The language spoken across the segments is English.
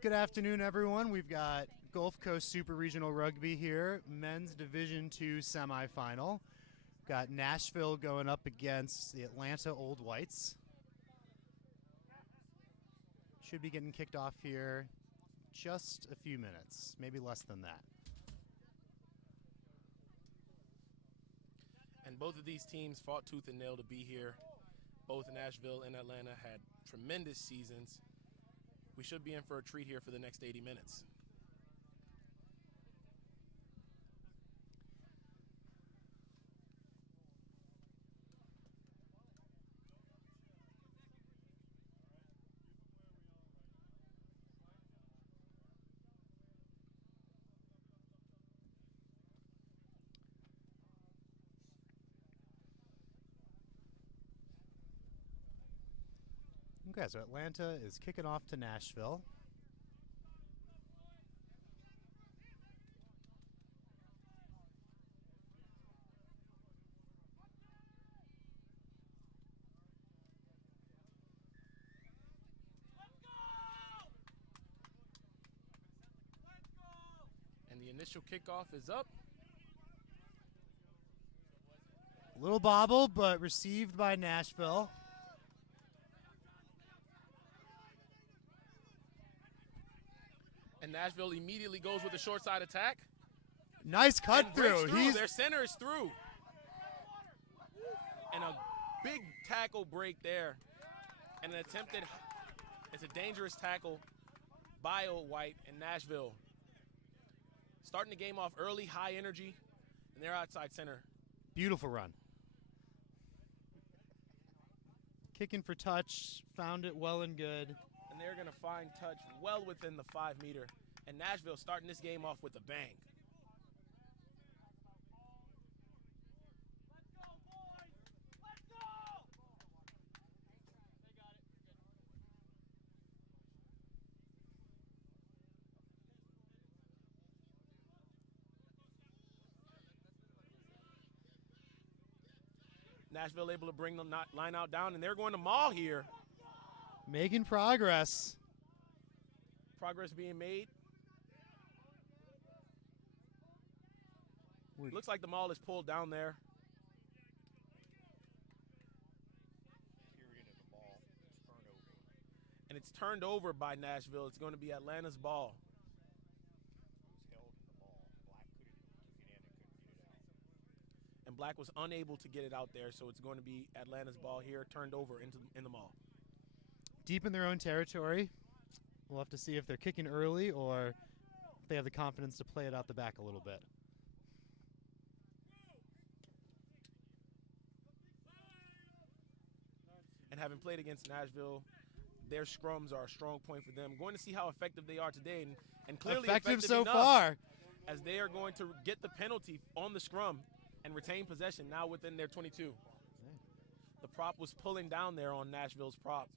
Good afternoon, everyone. We've got Gulf Coast Super Regional Rugby here, men's Division II semifinal. Got Nashville going up against the Atlanta Old Whites. Should be getting kicked off here just a few minutes, maybe less than that. And both of these teams fought tooth and nail to be here. Both Nashville and Atlanta had tremendous seasons. We should be in for a treat here for the next 80 minutes. Okay, so Atlanta is kicking off to Nashville. And the initial kickoff is up. A little bobble, but received by Nashville. And Nashville immediately goes with a short side attack. Nice cut And breaks through. Their center is through. And a big tackle break there. And an attempted, it's a dangerous tackle by Old White and Nashville. Starting the game off early, high energy, and they're outside center. Beautiful run. Kicking for touch, found it well and good. And they're going to find touch well within the 5 meter. And Nashville starting this game off with a bang. Nashville able to bring the line out down, and they're going to maul here. Making progress. Progress being made. Looks like the maul is pulled down there. And it's turned over by Nashville. It's going to be Atlanta's ball. And Black was unable to get it out there, so it's going to be Atlanta's ball here, turned over in the maul. Deep in their own territory. We'll have to see if they're kicking early or if they have the confidence to play it out the back a little bit. And having played against Nashville, their scrums are a strong point for them. Going to see how effective they are today, and clearly effective so enough, far, as they are going to get the penalty on the scrum and retain possession now within their 22. The prop was pulling down there on Nashville's prop.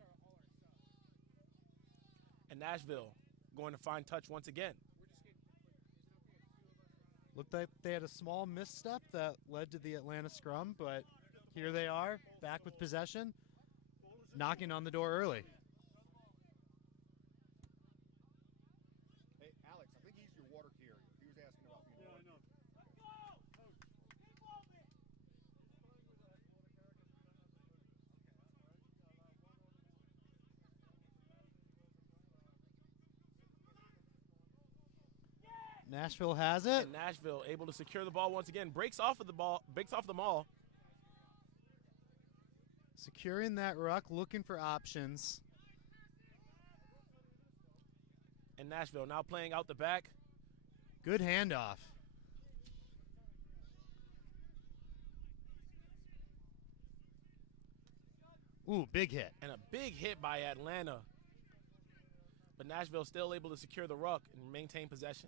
And Nashville going to find touch once again. Looked like they had a small misstep that led to the Atlanta scrum, but here they are, back with possession, knocking on the door early. Hey, Alex, I think he's your water carrier. He was asking about me. Yeah, I know. Nashville has it. And Nashville able to secure the ball once again. Breaks off the maul. Securing that ruck, looking for options. And Nashville now playing out the back. Good handoff. Ooh, big hit. And a big hit by Atlanta. But Nashville still able to secure the ruck and maintain possession.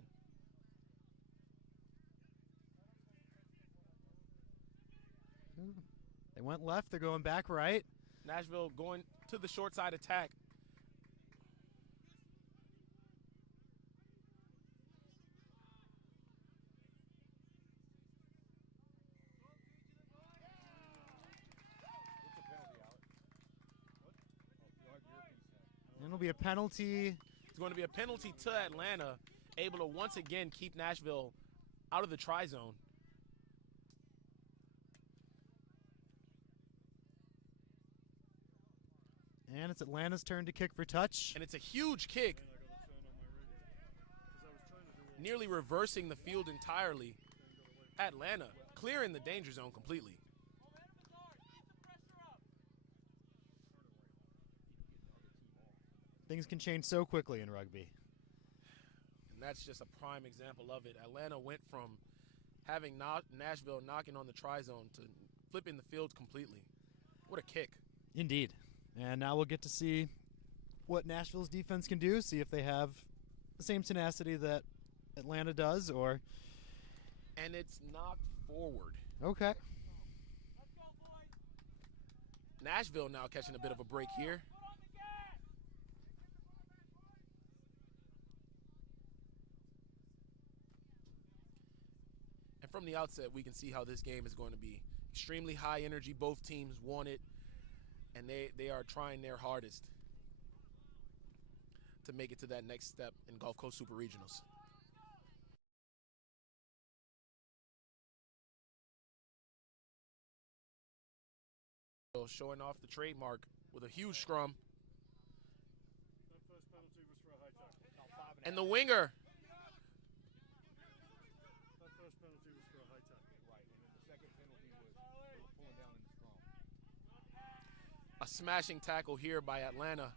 They went left, they're going back right. Nashville going to the short side attack. And it'll be a penalty It's going to be a penalty to Atlanta, able to once again keep Nashville out of the try zone. And it's Atlanta's turn to kick for touch. And it's a huge kick, nearly reversing the field entirely. Atlanta clearing the danger zone completely. Things can change so quickly in rugby. And that's just a prime example of it. Atlanta went from having Nashville knocking on the try zone to flipping the field completely. What a kick. Indeed. And now we'll get to see what Nashville's defense can do, see if they have the same tenacity that Atlanta does, or... And it's knocked forward. Okay. Nashville now catching a bit of a break here. And from the outset, we can see how this game is going to be. Extremely high energy. Both teams want it, and they are trying their hardest to make it to that next step in Gulf Coast Super Regionals. Showing off the trademark with a huge scrum. And the winger. That first penalty was for a high tackle. Right, and then the second penalty was pulling down in the scrum. A smashing tackle here by Atlanta.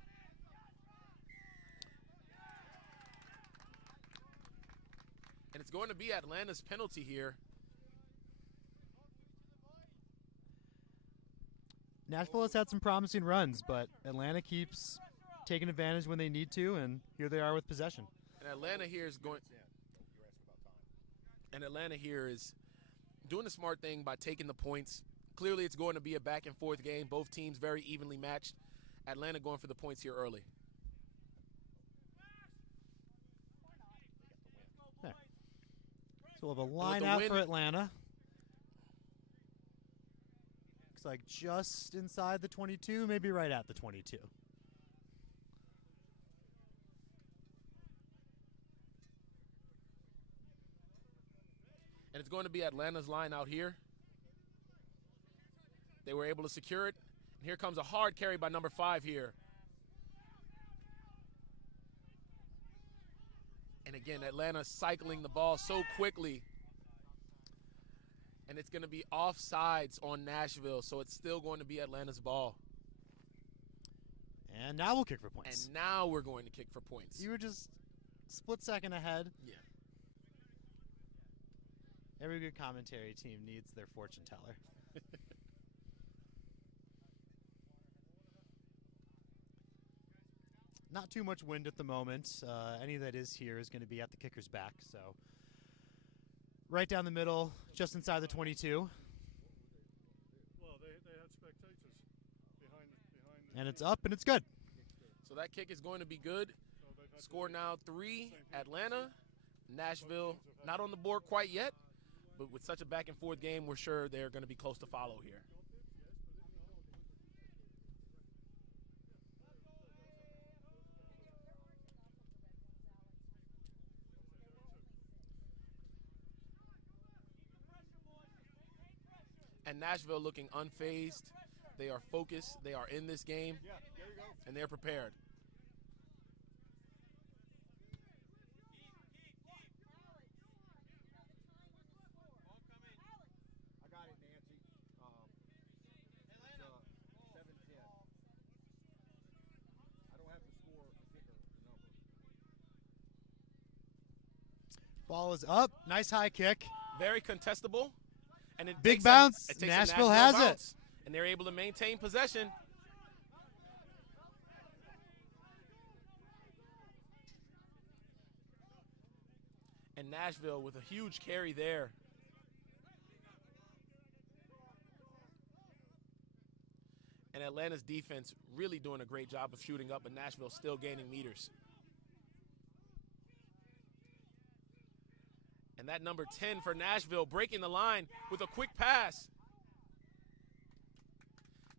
And it's going to be Atlanta's penalty here. Nashville has had some promising runs, but Atlanta keeps taking advantage when they need to, and here they are with possession. And Atlanta here is going. And Atlanta here is doing the smart thing by taking the points. Clearly, it's going to be a back-and-forth game. Both teams very evenly matched. Atlanta going for the points here early. There. So we'll have a line out for Atlanta. Looks like just inside the 22, maybe right at the 22. And it's going to be Atlanta's line out here. They were able to secure it. And here comes a hard carry by number 5 here. And again, Atlanta cycling the ball so quickly. And it's going to be offsides on Nashville, so it's still going to be Atlanta's ball. And now we'll kick for points. And now we're going to kick for points. You were just split second ahead. Yeah. Every good commentary team needs their fortune teller. Not too much wind at the moment. Any that is here is going to be at the kicker's back. So right down the middle, just inside the 22. Well, they had spectators behind And it's up and it's good. So that kick is going to be good. Score now 3, Atlanta. Nashville not on the board quite yet, but with such a back-and-forth game, we're sure they're going to be close to follow here. And Nashville looking unfazed. They are focused. They are in this game. Yeah, there you go. And they're prepared. I got it, Nancy. It's 7-10. I don't have the score kicker, the number. Ball is up. Nice high kick. Very contestable. And it Big takes bounce. it takes Nashville a has bounce, and they're able to maintain possession. And Nashville with a huge carry there. And Atlanta's defense really doing a great job of shooting up, but Nashville still gaining meters. And that number 10 for Nashville breaking the line with a quick pass.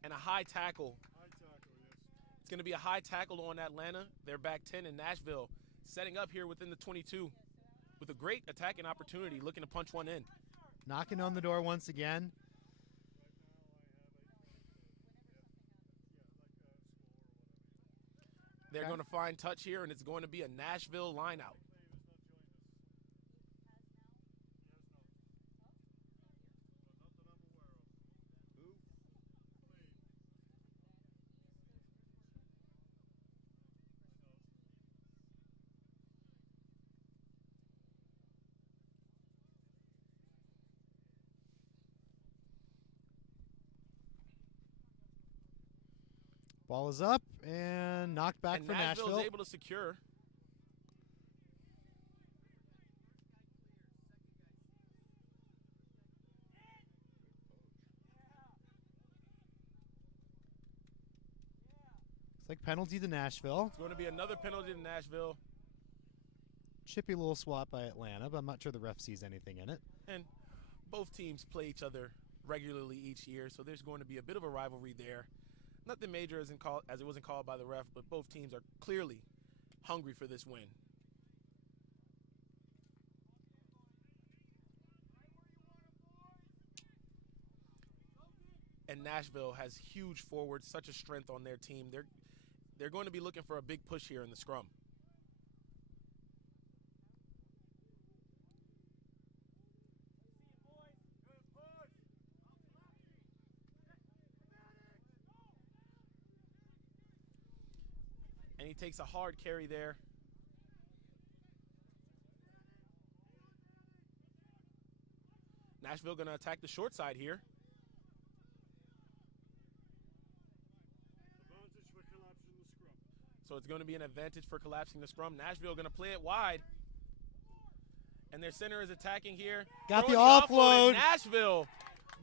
And a high tackle. High tackle, yes. It's going to be a high tackle on Atlanta. They're back 10 in Nashville, setting up here within the 22 with a great attacking opportunity, looking to punch one in. Knocking on the door once again. They're going to find touch here, and it's going to be a Nashville lineout. Ball is up and knocked back And for Nashville's Nashville. able to secure. Looks like penalty to Nashville. It's going to be another penalty to Nashville. Chippy little swat by Atlanta, but I'm not sure the ref sees anything in it. And both teams play each other regularly each year, so there's going to be a bit of a rivalry there. Nothing major as it wasn't called by the ref, but both teams are clearly hungry for this win. And Nashville has huge forwards, such a strength on their team. They're going to be looking for a big push here in the scrum. And he takes a hard carry there. Nashville going to attack the short side here. So it's going to be an advantage for collapsing the scrum. Nashville going to play it wide. And their center is attacking here. Got the Throwing offload. Nashville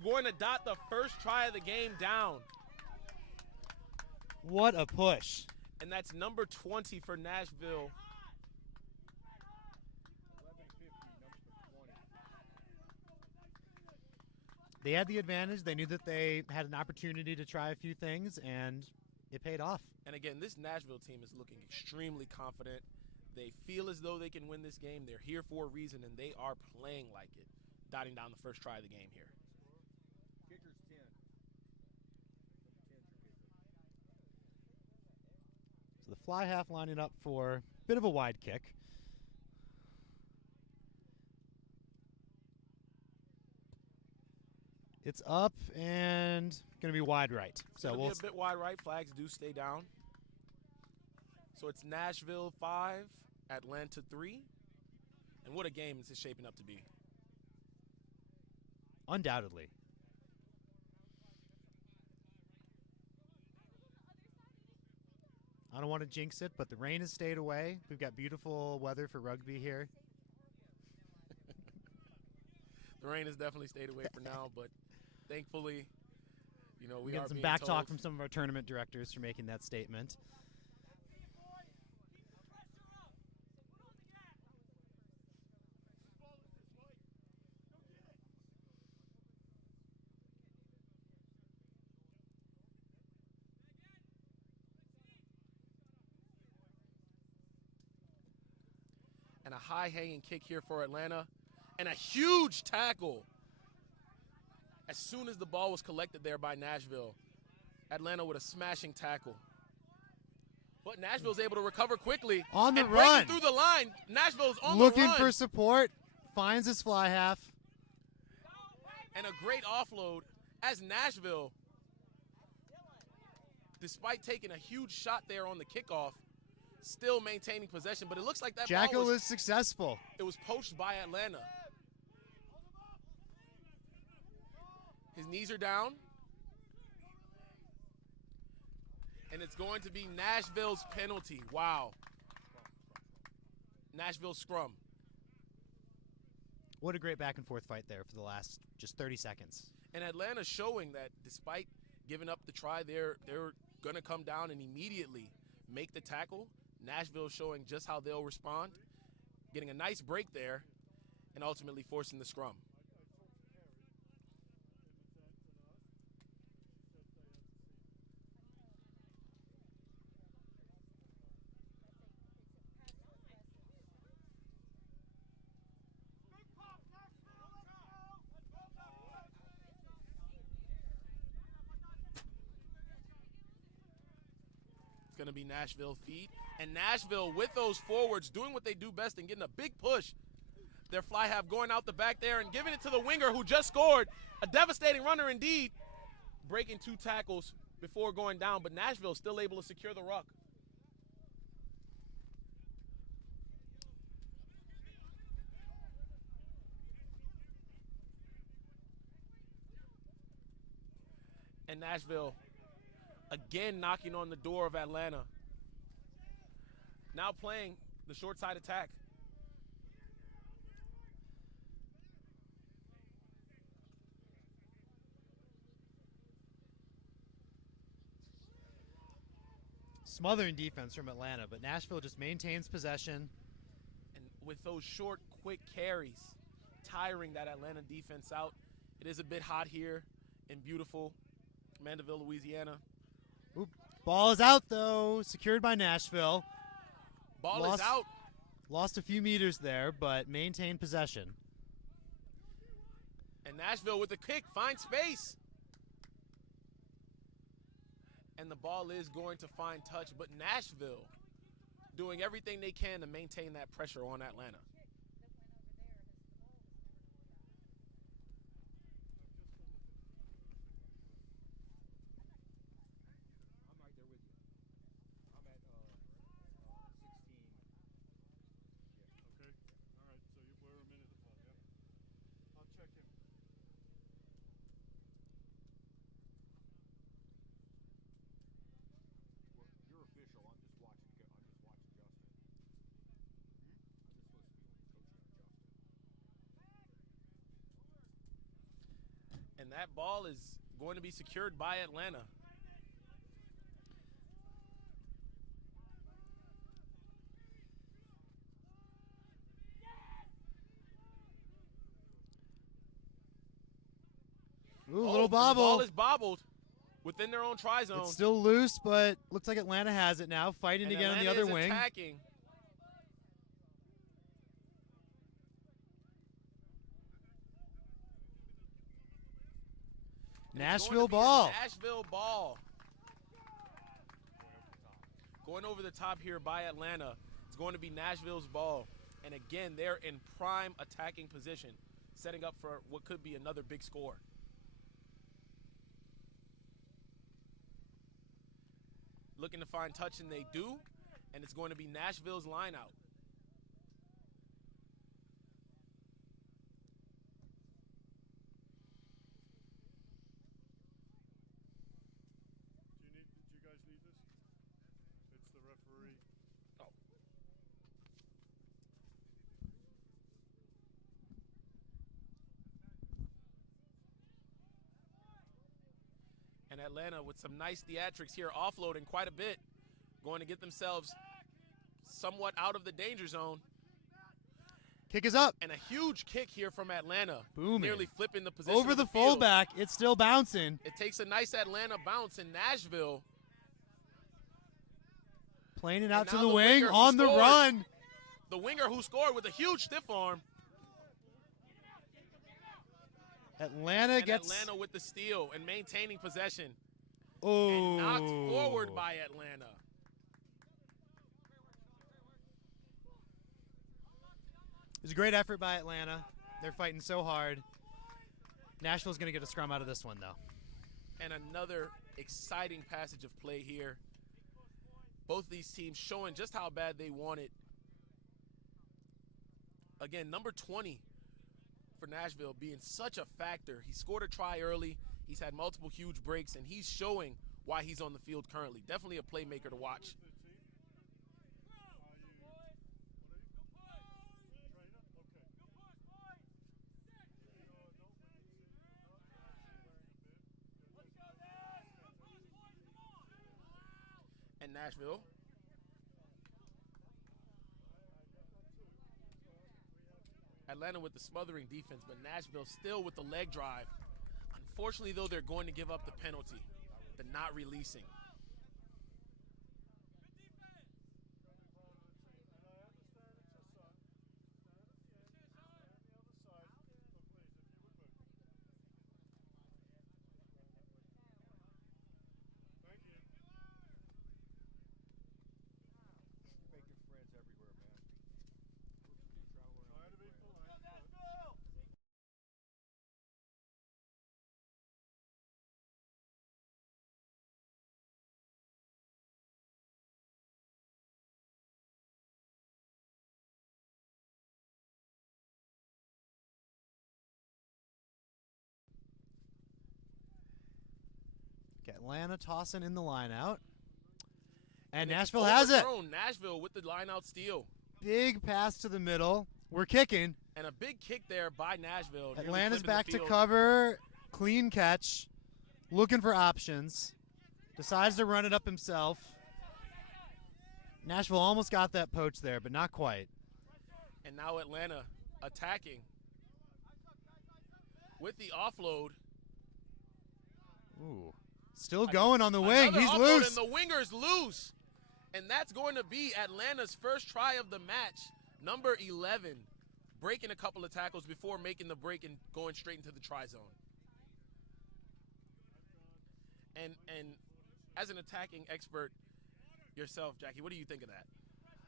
going to dot the first try of the game down. What a push. And that's number 20 for Nashville. They had the advantage. They knew that they had an opportunity to try a few things, and it paid off. And again, this Nashville team is looking extremely confident. They feel as though they can win this game. They're here for a reason, and they are playing like it, dotting down the first try of the game here. Kicker's 10. So the fly half lining up for a bit of a wide kick. It's up and going to be wide right. So It'll we'll be a bit wide right. Flags do stay down. So it's Nashville 5, Atlanta 3. And what a game this is shaping up to be. undoubtedly. I don't want to jinx it, but the rain has stayed away. We've got beautiful weather for rugby here. The rain has definitely stayed away for now, but thankfully, you know, we Getting are some being back told. talk from some of our tournament directors for making that statement. And a high-hanging kick here for Atlanta. And a huge tackle. As soon as the ball was collected there by Nashville, Atlanta with a smashing tackle. But Nashville's able to recover quickly. On the and run. breaking through the line. Nashville's on Looking the run. for support. Finds his fly half. And a great offload as Nashville, despite taking a huge shot there on the kickoff, still maintaining possession. But it looks like that ball Jacko was, is successful. it was poached by Atlanta. His knees are down. And it's going to be Nashville's penalty. Wow. Nashville scrum. What a great back and forth fight there for the last just 30 seconds. And Atlanta showing that despite giving up the try, they're going to come down and immediately make the tackle. Nashville showing just how they'll respond, getting a nice break there, and ultimately forcing the scrum. going to be Nashville feed. And Nashville, with those forwards, doing what they do best and getting a big push. Their fly half going out the back there and giving it to the winger who just scored. A devastating runner indeed. Breaking 2 tackles before going down, but Nashville still able to secure the ruck. And Nashville again knocking on the door of Atlanta. Now playing the short side attack. Smothering defense from Atlanta, but Nashville just maintains possession. And with those short, quick carries, tiring that Atlanta defense out. It is a bit hot here in beautiful Mandeville, Louisiana. Oop. Ball is out, though. Secured by Nashville. Ball is out. Lost a few meters there, but maintained possession. And Nashville with the kick finds space. And the ball is going to find touch, but Nashville doing everything they can to maintain that pressure on Atlanta. I'm right there with you. I'm at 16. Yeah. Okay. All right. So we're a minute to play. Yeah. I'll check him. Well, you're official. I'm just watching. I'm just watching Justin. I'm just supposed to be coaching Justin. And that ball is going to be secured by Atlanta. Ooh, a little bobble. The ball is bobbled within their own try zone. It's still loose, but looks like Atlanta has it now. Fighting And again on the Atlanta other is wing. Attacking. Nashville ball. Nashville ball. Going over the top here by Atlanta. It's going to be Nashville's ball. And again, they're in prime attacking position, setting up for what could be another big score. Looking to find touch, and they do. And it's going to be Nashville's line out. Do you guys need this? It's the referee. Oh. And Atlanta with some nice theatrics here, offloading quite a bit, going to get themselves somewhat out of the danger zone. Kick is up. And a huge kick here from Atlanta. Booming. Nearly flipping the position Over of the field. fullback. It's still bouncing. It takes a nice Atlanta bounce in Nashville. Playing it out to now the the wing winger who on the scored. run. The winger who scored with a huge stiff arm. Atlanta And gets Atlanta with the steal and maintaining possession. oh. And knocked forward by Atlanta. It was a great effort by Atlanta. They're fighting so hard. Nashville's going to get a scrum out of this one, though. And another exciting passage of play here. Both these teams showing just how bad they want it. Again, number 20 for Nashville being such a factor. He scored a try early. He's had multiple huge breaks, and he's showing why he's on the field currently. Definitely a playmaker to watch. And Nashville Atlanta with the smothering defense, but Nashville still with the leg drive. Unfortunately, though, they're going to give up the penalty, the not releasing. Atlanta tossing in the line out. And it's Nashville has it. overthrown. Nashville with the line out steal. Big pass to the middle. We're kicking. And a big kick there by Nashville. nearly Atlanta's flipping the back to field. cover. Clean catch. Looking for options. Decides to run it up himself. Nashville almost got that poach there, but not quite. And now Atlanta attacking with the offload. Ooh. Still going on the wing. Another He's offload, loose. And the winger's loose. And that's going to be Atlanta's first try of the match. Number 11, breaking a couple of tackles before making the break and going straight into the try zone. And as an attacking expert yourself, Jackie, what do you think of that?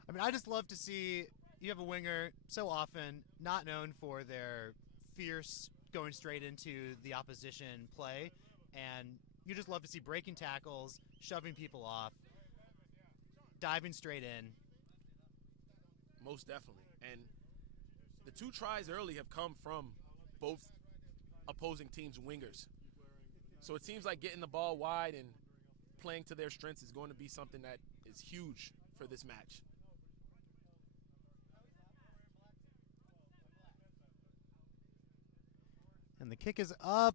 I mean, I just love to see you have a winger so often not known for their fierce going straight into the opposition play, and you just love to see breaking tackles, shoving people off, diving straight in. Most definitely. And the 2 tries early have come from both opposing teams' wingers. So it seems like getting the ball wide and playing to their strengths is going to be something that is huge for this match. And the kick is up.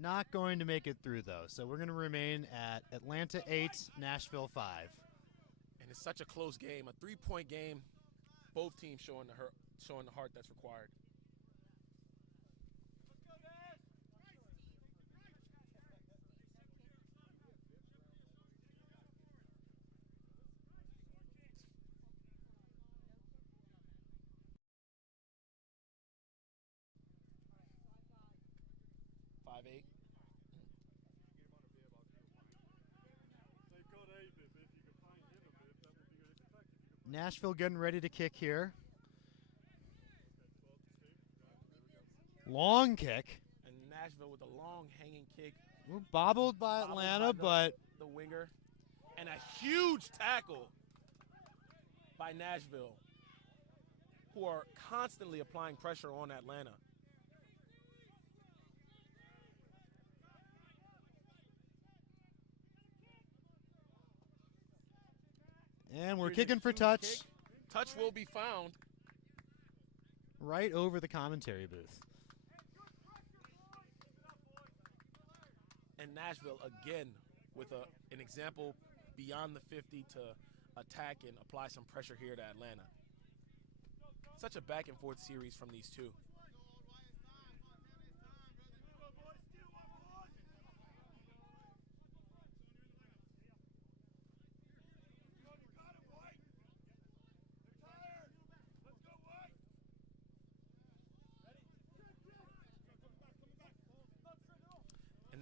Not going to make it through, though. So we're going to remain at Atlanta 8, Nashville 5. And it's such a close game, a 3-point game. Both teams showing the heart that's required. Nashville getting ready to kick here. Long kick. And Nashville with a long hanging kick. Bobbled by Atlanta, but the winger. And a huge tackle by Nashville, who are constantly applying pressure on Atlanta. and we're Here's a kicking for huge touch. kick. Touch will be found. Right over the commentary booth. And Nashville again with an example beyond the 50 to attack and apply some pressure here to Atlanta. Such a back and forth series from these two.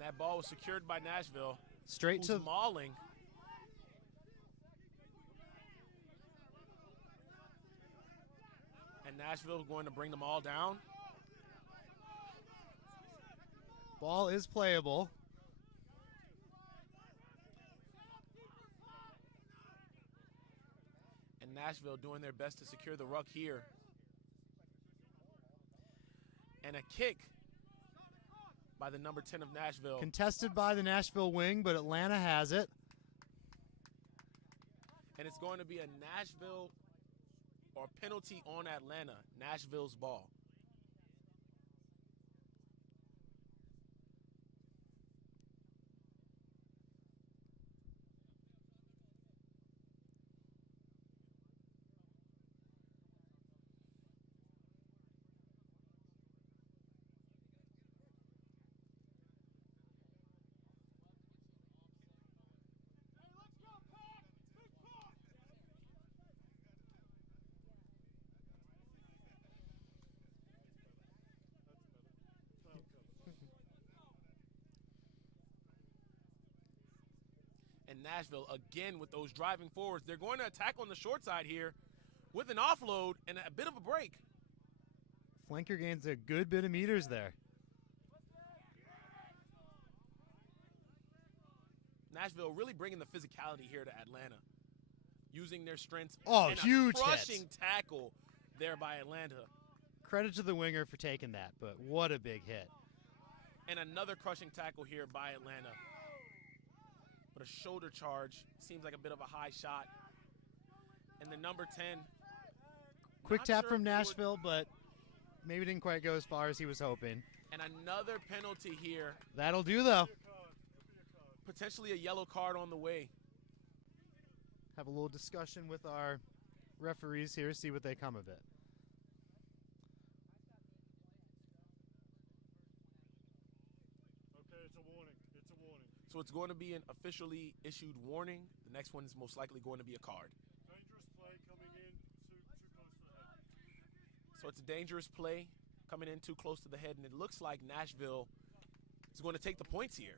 And that ball was secured by Nashville. Straight to mauling. And Nashville going to bring them all down. ball is playable. And Nashville doing their best to secure the ruck here. And a kick by the number 10 of Nashville. Contested by the Nashville wing, but Atlanta has it. And it's going to be a Nashville or penalty on Atlanta. Nashville's ball. And Nashville, again, with those driving forwards. They're going to attack on the short side here with an offload and a bit of a break. Flanker gains a good bit of meters there. Nashville really bringing the physicality here to Atlanta, using their strengths. Oh, and huge a crushing hit. tackle there by Atlanta. Credit to the winger for taking that, but what a big hit. And another crushing tackle here by Atlanta. But a shoulder charge seems like a bit of a high shot. And the number 10. Quick not tap sure from if he would- Nashville, but maybe didn't quite go as far as he was hoping. And another penalty here. That'll do, though. Potentially a yellow card on the way. Have a little discussion with our referees here, see what they come of it. Okay, it's a warning. It's a warning. So it's going to be an officially issued warning. The next one is most likely going to be a card. Dangerous play coming in too close to the head. So it's a dangerous play coming in too close to the head, and it looks like Nashville is going to take the points here.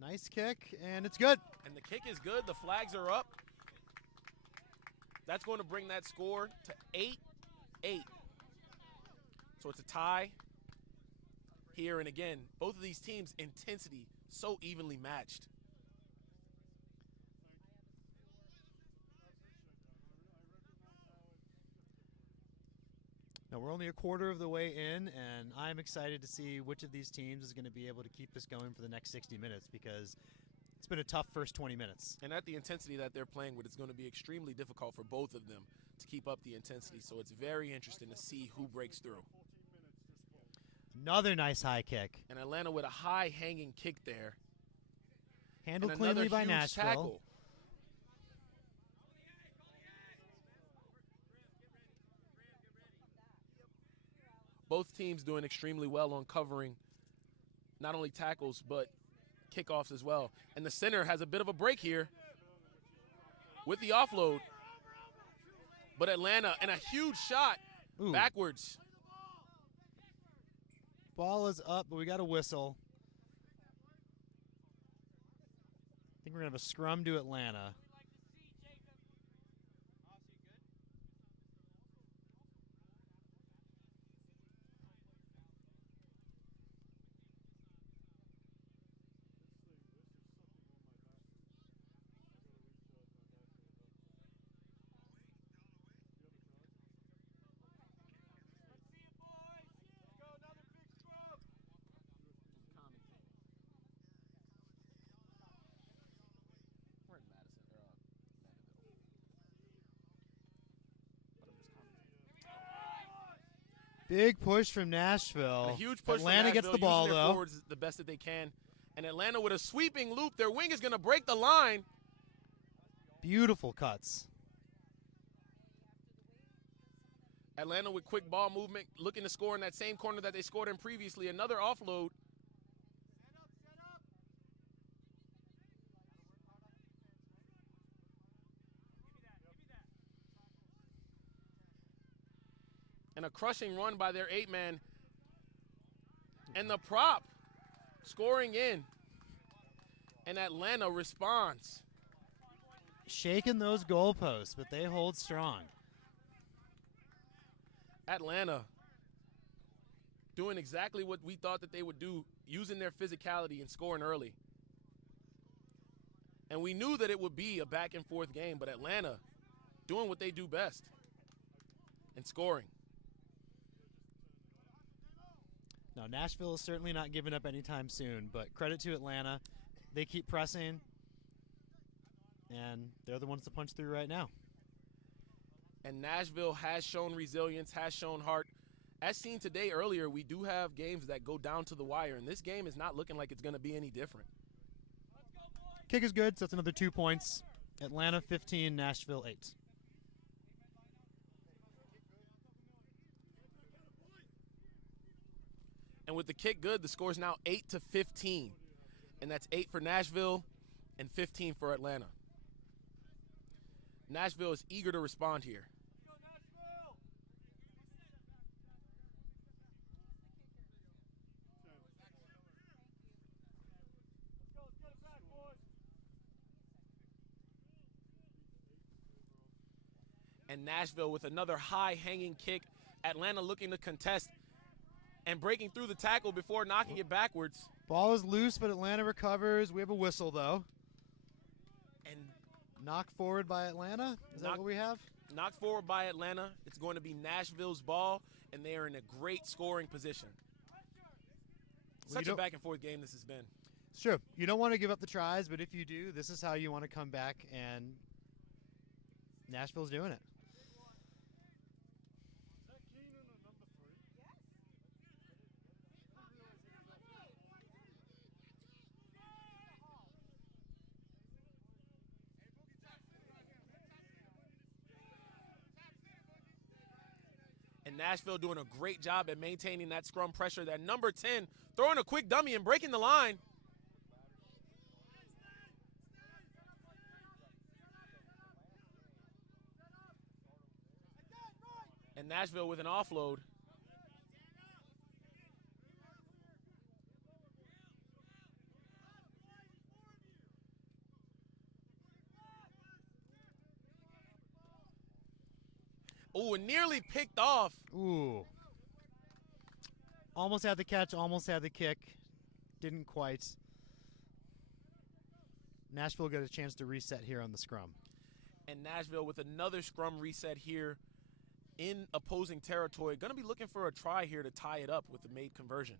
Nice kick, and it's good. And the kick is good. The flags are up. That's going to bring that score to 8-8. So it's a tie here. And again, both of these teams' intensity so evenly matched. Now, we're only a quarter of the way in, and I'm excited to see which of these teams is going to be able to keep this going for the next 60 minutes because it's been a tough first 20 minutes. And at the intensity that they're playing with, it's going to be extremely difficult for both of them to keep up the intensity. So it's very interesting to see who breaks through. Another nice high kick. And Atlanta with a high hanging kick there. Handled And another cleanly by huge Nashville. tackle. Both teams doing extremely well on covering not only tackles but kickoffs as well. And the center has a bit of a break here with the offload. But Atlanta, and a huge shot Ooh. backwards. Ball is up, but we got a whistle. I think we're going to have a scrum to Atlanta. Big push from Nashville. And a huge push Atlanta from gets Nashville, the ball, using their though. forwards the best that they can. And Atlanta with a sweeping loop. Their wing is going to break the line. Beautiful cuts. Atlanta with quick ball movement, looking to score in that same corner that they scored in previously. Another offload. And a crushing run by their 8-man. And the prop scoring in. And Atlanta responds. Shaking those goalposts, but they hold strong. Atlanta doing exactly what we thought that they would do, using their physicality and scoring early. And we knew that it would be a back and forth game, but Atlanta doing what they do best and scoring. Now, Nashville is certainly not giving up anytime soon, but credit to Atlanta. They keep pressing, and they're the ones to punch through right now. And Nashville has shown resilience, has shown heart. As seen today earlier, we do have games that go down to the wire, and this game is not looking like it's going to be any different. Kick is good, so that's another 2 points. Atlanta 15, Nashville 8. And with the kick good, the score is now 8-15. And that's 8 for Nashville and 15 for Atlanta. Nashville is eager to respond here. And Nashville with another high hanging kick. Atlanta looking to contest. and breaking through the tackle before knocking it backwards. Ball is loose, but Atlanta recovers. We have a whistle, though. And knocked forward by Atlanta? Is that what we have? Knocked forward by Atlanta. It's going to be Nashville's ball, and they are in a great scoring position. Such a back-and-forth game this has been. It's true. You don't want to give up the tries, but if you do, this is how you want to come back, and Nashville's doing it. And Nashville doing a great job at maintaining that scrum pressure. That number 10 throwing a quick dummy and breaking the line. And Nashville with an offload. Ooh, and nearly picked off. Ooh. Almost had the catch, almost had the kick. Didn't quite. Nashville got a chance to reset here on the scrum. And Nashville with another scrum reset here in opposing territory. Going to be looking for a try here to tie it up with the made conversion.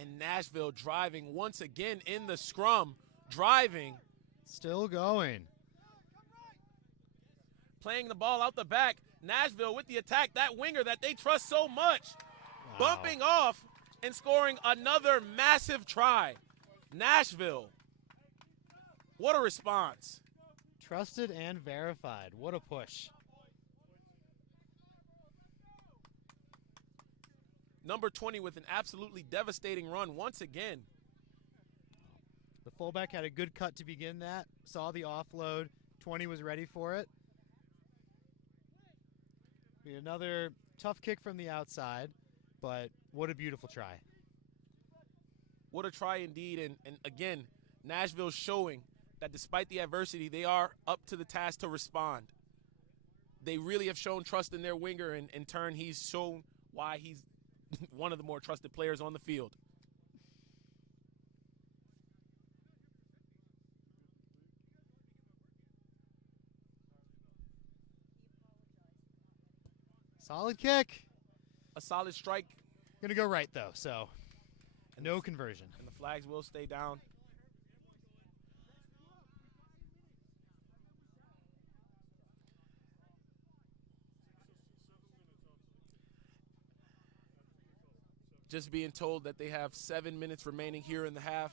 And Nashville driving once again in the scrum. Driving. Still going. Playing the ball out the back. Nashville with the attack. That winger that they trust so much. Wow. Bumping off and scoring another massive try. Nashville. What a response. Trusted and verified. What a push. Number 20 with an absolutely devastating run once again. The fullback had a good cut to begin that. Saw the offload. 20 was ready for it. Another tough kick from the outside, but what a beautiful try. What a try indeed. And again, Nashville showing that despite the adversity, they are up to the task to respond. They really have shown trust in their winger, and in turn, he's shown why he's one of the more trusted players on the field. Solid kick. A solid strike. Gonna go right though, so no conversion. And the flags will stay down. Just being told that they have 7 minutes remaining here in the half.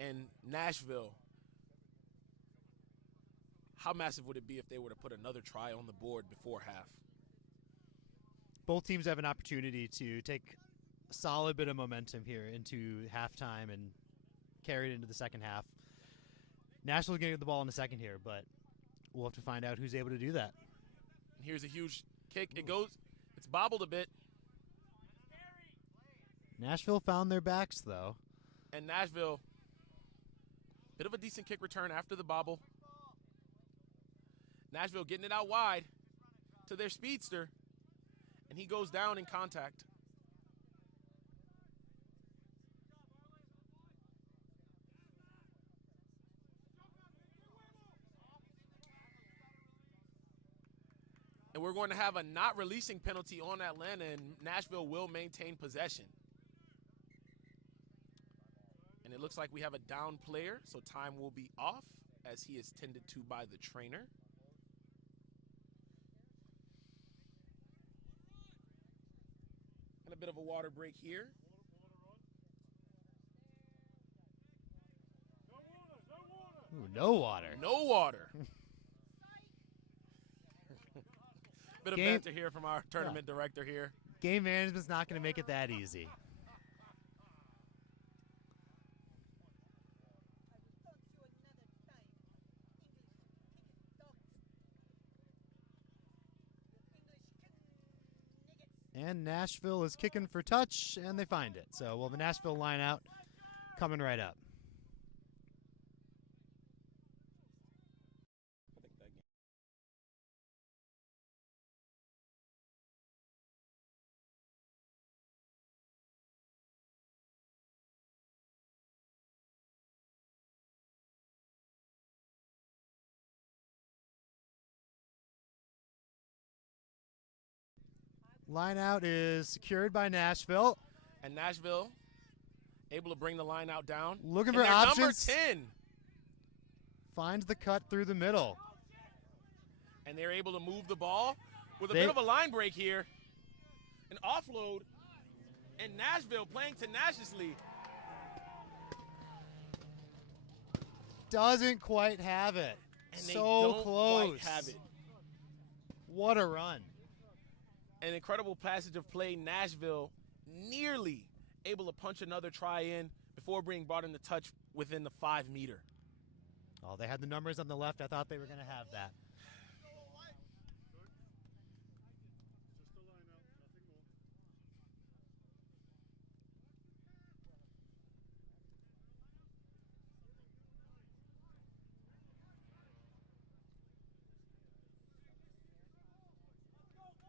And Nashville, how massive would it be if they were to put another try on the board before half? Both teams have an opportunity to take a solid bit of momentum here into halftime and carry it into the second half. Nashville's going to get the ball in the second here, but we'll have to find out who's able to do that. Here's a huge kick. It goes, it's bobbled a bit. Nashville found their backs, though. And Nashville, bit of a decent kick return after the bobble. Nashville getting it out wide to their speedster, and he goes down in contact. And we're going to have a not releasing penalty on Atlanta, and Nashville will maintain possession. And it looks like we have a down player, so time will be off as he is tended to by the trainer. And a bit of a water break here. Ooh, no water. No water. Bit of banter here from our tournament director here. Game management's not going to make it that easy. And Nashville is kicking for touch, and they find it. So we'll have a Nashville line out coming right up. Line out is secured by Nashville. And Nashville able to bring the line out down. Looking And for their options. Number 10. Finds the cut through the middle. And they're able to move the ball with a bit of a line break here. An offload. And Nashville playing tenaciously. Doesn't quite have it. And they so don't close. quite have it. What a run. An incredible passage of play. Nashville nearly able to punch another try in before being brought into touch within the 5 meter. Oh, they had the numbers on the left. I thought they were going to have that. Just a line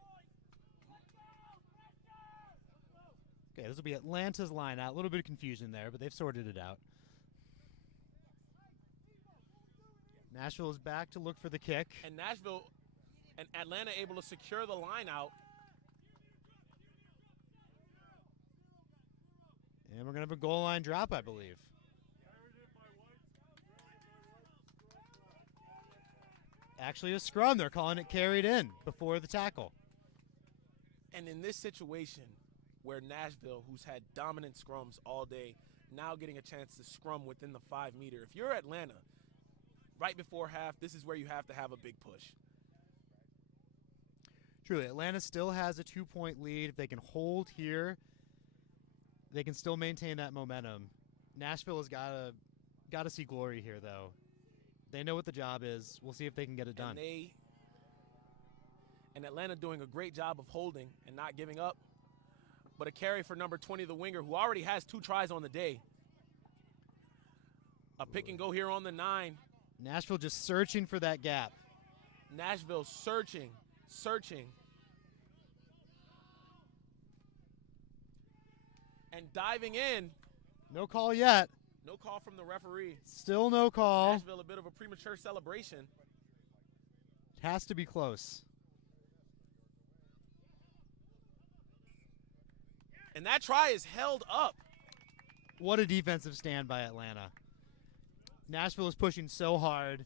out, nothing more. Okay, this will be Atlanta's line out. A little bit of confusion there, but they've sorted it out. Nashville is back to look for the kick. And Nashville and Atlanta able to secure the line out. And we're going to have a goal line drop, I believe. Actually, a scrum. They're calling it carried in before the tackle. And in this situation where Nashville, who's had dominant scrums all day, now getting a chance to scrum within the 5 meter. If you're Atlanta, right before half, this is where you have to have a big push. Truly, Atlanta still has a 2-point lead. If they can hold here, they can still maintain that momentum. Nashville has got to see glory here, though. They know what the job is. We'll see if they can get it done. And Atlanta doing a great job of holding and not giving up. But a carry for number 20, the winger, who already has 2 tries on the day. A pick and go here on the 9. Nashville just searching for that gap. Nashville searching. And diving in. No call yet. No call from the referee. Still no call. Nashville, a bit of a premature celebration. It has to be close. And that try is held up. What a defensive stand by Atlanta. Nashville is pushing so hard.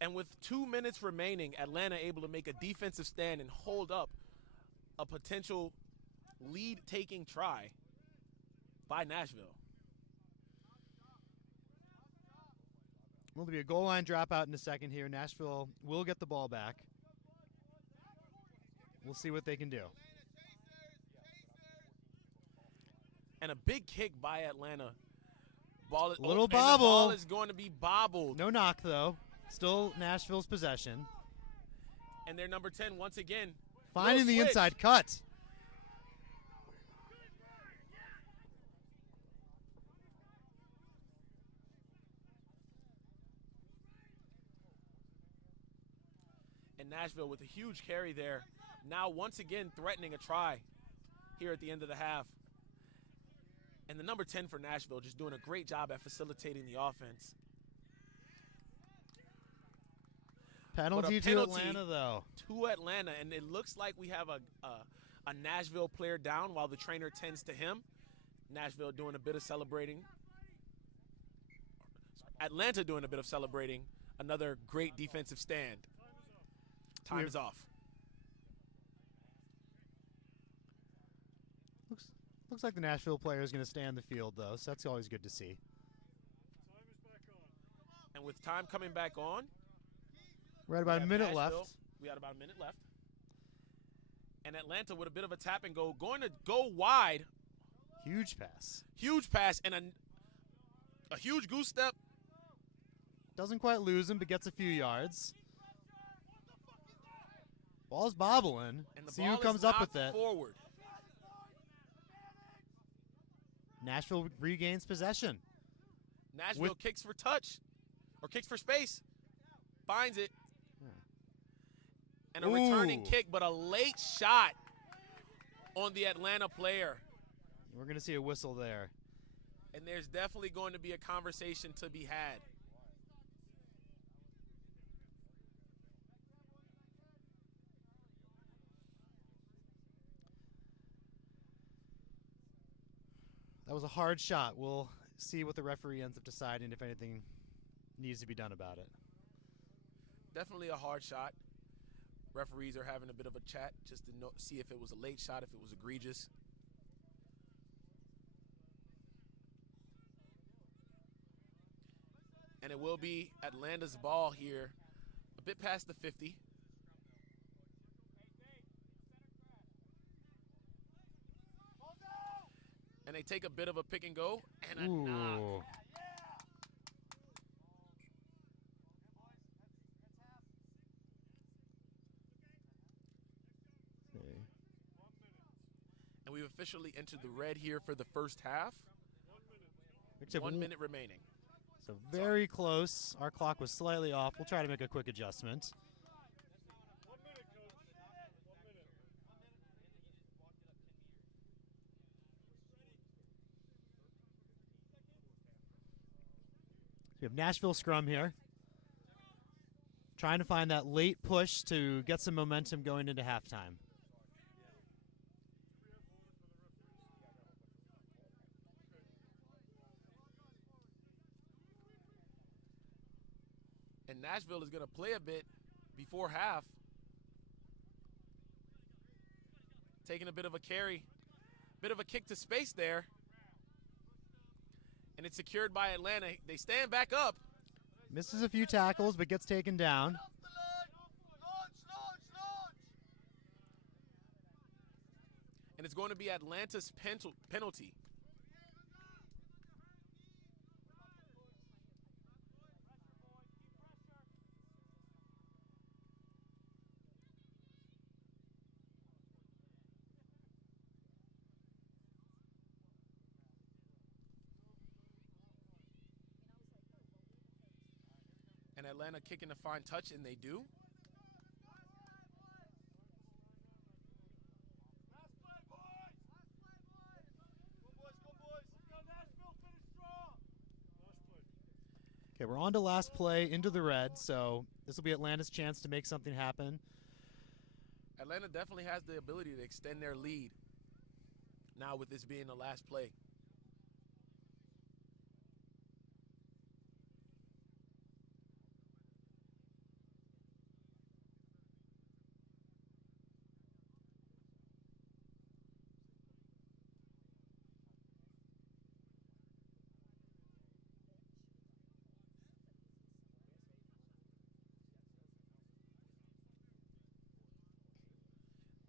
And with 2 minutes remaining, Atlanta able to make a defensive stand and hold up a potential lead-taking try by Nashville. Will there be a goal line dropout in a second here? Nashville will get the ball back. We'll see what they can do. And a big kick by Atlanta. Ball, Little and bobble. the ball is going to be bobbled. No knock, though. Still Nashville's possession. And their number 10, once again, finding the switch. inside cut. And Nashville with a huge carry there. Now once again threatening a try here at the end of the half. And the number 10 for Nashville just doing a great job at facilitating the offense. Penalty to Atlanta, though. To Atlanta, and it looks like we have a Nashville player down while the trainer tends to him. Nashville doing a bit of celebrating. Atlanta doing a bit of celebrating. Another great defensive stand. Time is off. Looks like the Nashville player is going to stay on the field, though, so that's always good to see. Time is back on. And with time coming back on, we're at about a minute left. We had about a minute left. And Atlanta with a bit of a tap and go, going to go wide. Huge pass. Huge pass and a huge goose step. Doesn't quite lose him, but gets a few yards. Ball's bobbling. And the See ball who comes is up with knocked it. forward. Nashville regains possession. Nashville kicks for touch, or kicks for space. Finds it. And a returning Ooh. kick, but a late shot on the Atlanta player. We're going to see a whistle there. And there's definitely going to be a conversation to be had. That was a hard shot. We'll see what the referee ends up deciding, if anything needs to be done about it. Definitely a hard shot. Referees are having a bit of a chat just to see if it was a late shot, if it was egregious. And it will be Atlanta's ball here, a bit past the 50. And they take a bit of a pick and go, and a knock. And we've officially entered the red here for the first half. 1 minute remaining. So very close. Our clock was slightly off. We'll try to make a quick adjustment. We have Nashville scrum here. Trying to find that late push to get some momentum going into halftime. And Nashville is going to play a bit before half. Taking a bit of a carry. Bit of a kick to space there. And it's secured by Atlanta. They stand back up. Misses a few tackles, but gets taken down. And it's going to be Atlanta's penalty. And Atlanta kicking a fine touch, and they do. Okay, we're on to last play into the red, so this will be Atlanta's chance to make something happen. Atlanta definitely has the ability to extend their lead now with this being the last play.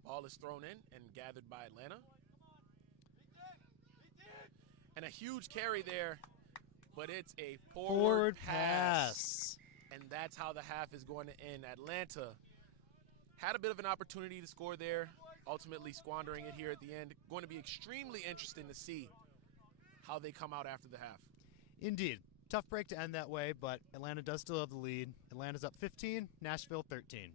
Ball is thrown in and gathered by Atlanta. And a huge carry there, but it's a forward pass. And that's how the half is going to end. Atlanta had a bit of an opportunity to score there, ultimately squandering it here at the end. Going to be extremely interesting to see how they come out after the half. Indeed. Tough break to end that way, but Atlanta does still have the lead. Atlanta's up 15, Nashville 13.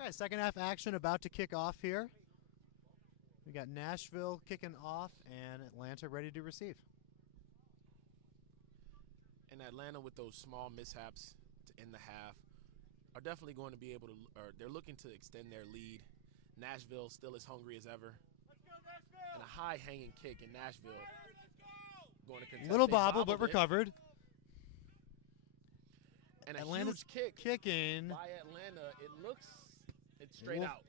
Okay, second half action about to kick off here. We got Nashville kicking off and Atlanta ready to receive. And Atlanta, with those small mishaps to end the half, are definitely going to be able to, or they're looking to extend their lead. Nashville still as hungry as ever. And a high hanging kick in Nashville. Going to contest. Little They bobble, but bobbled it. recovered. And a Atlanta's huge kick kicking. by Atlanta. It's straight Wolf. out.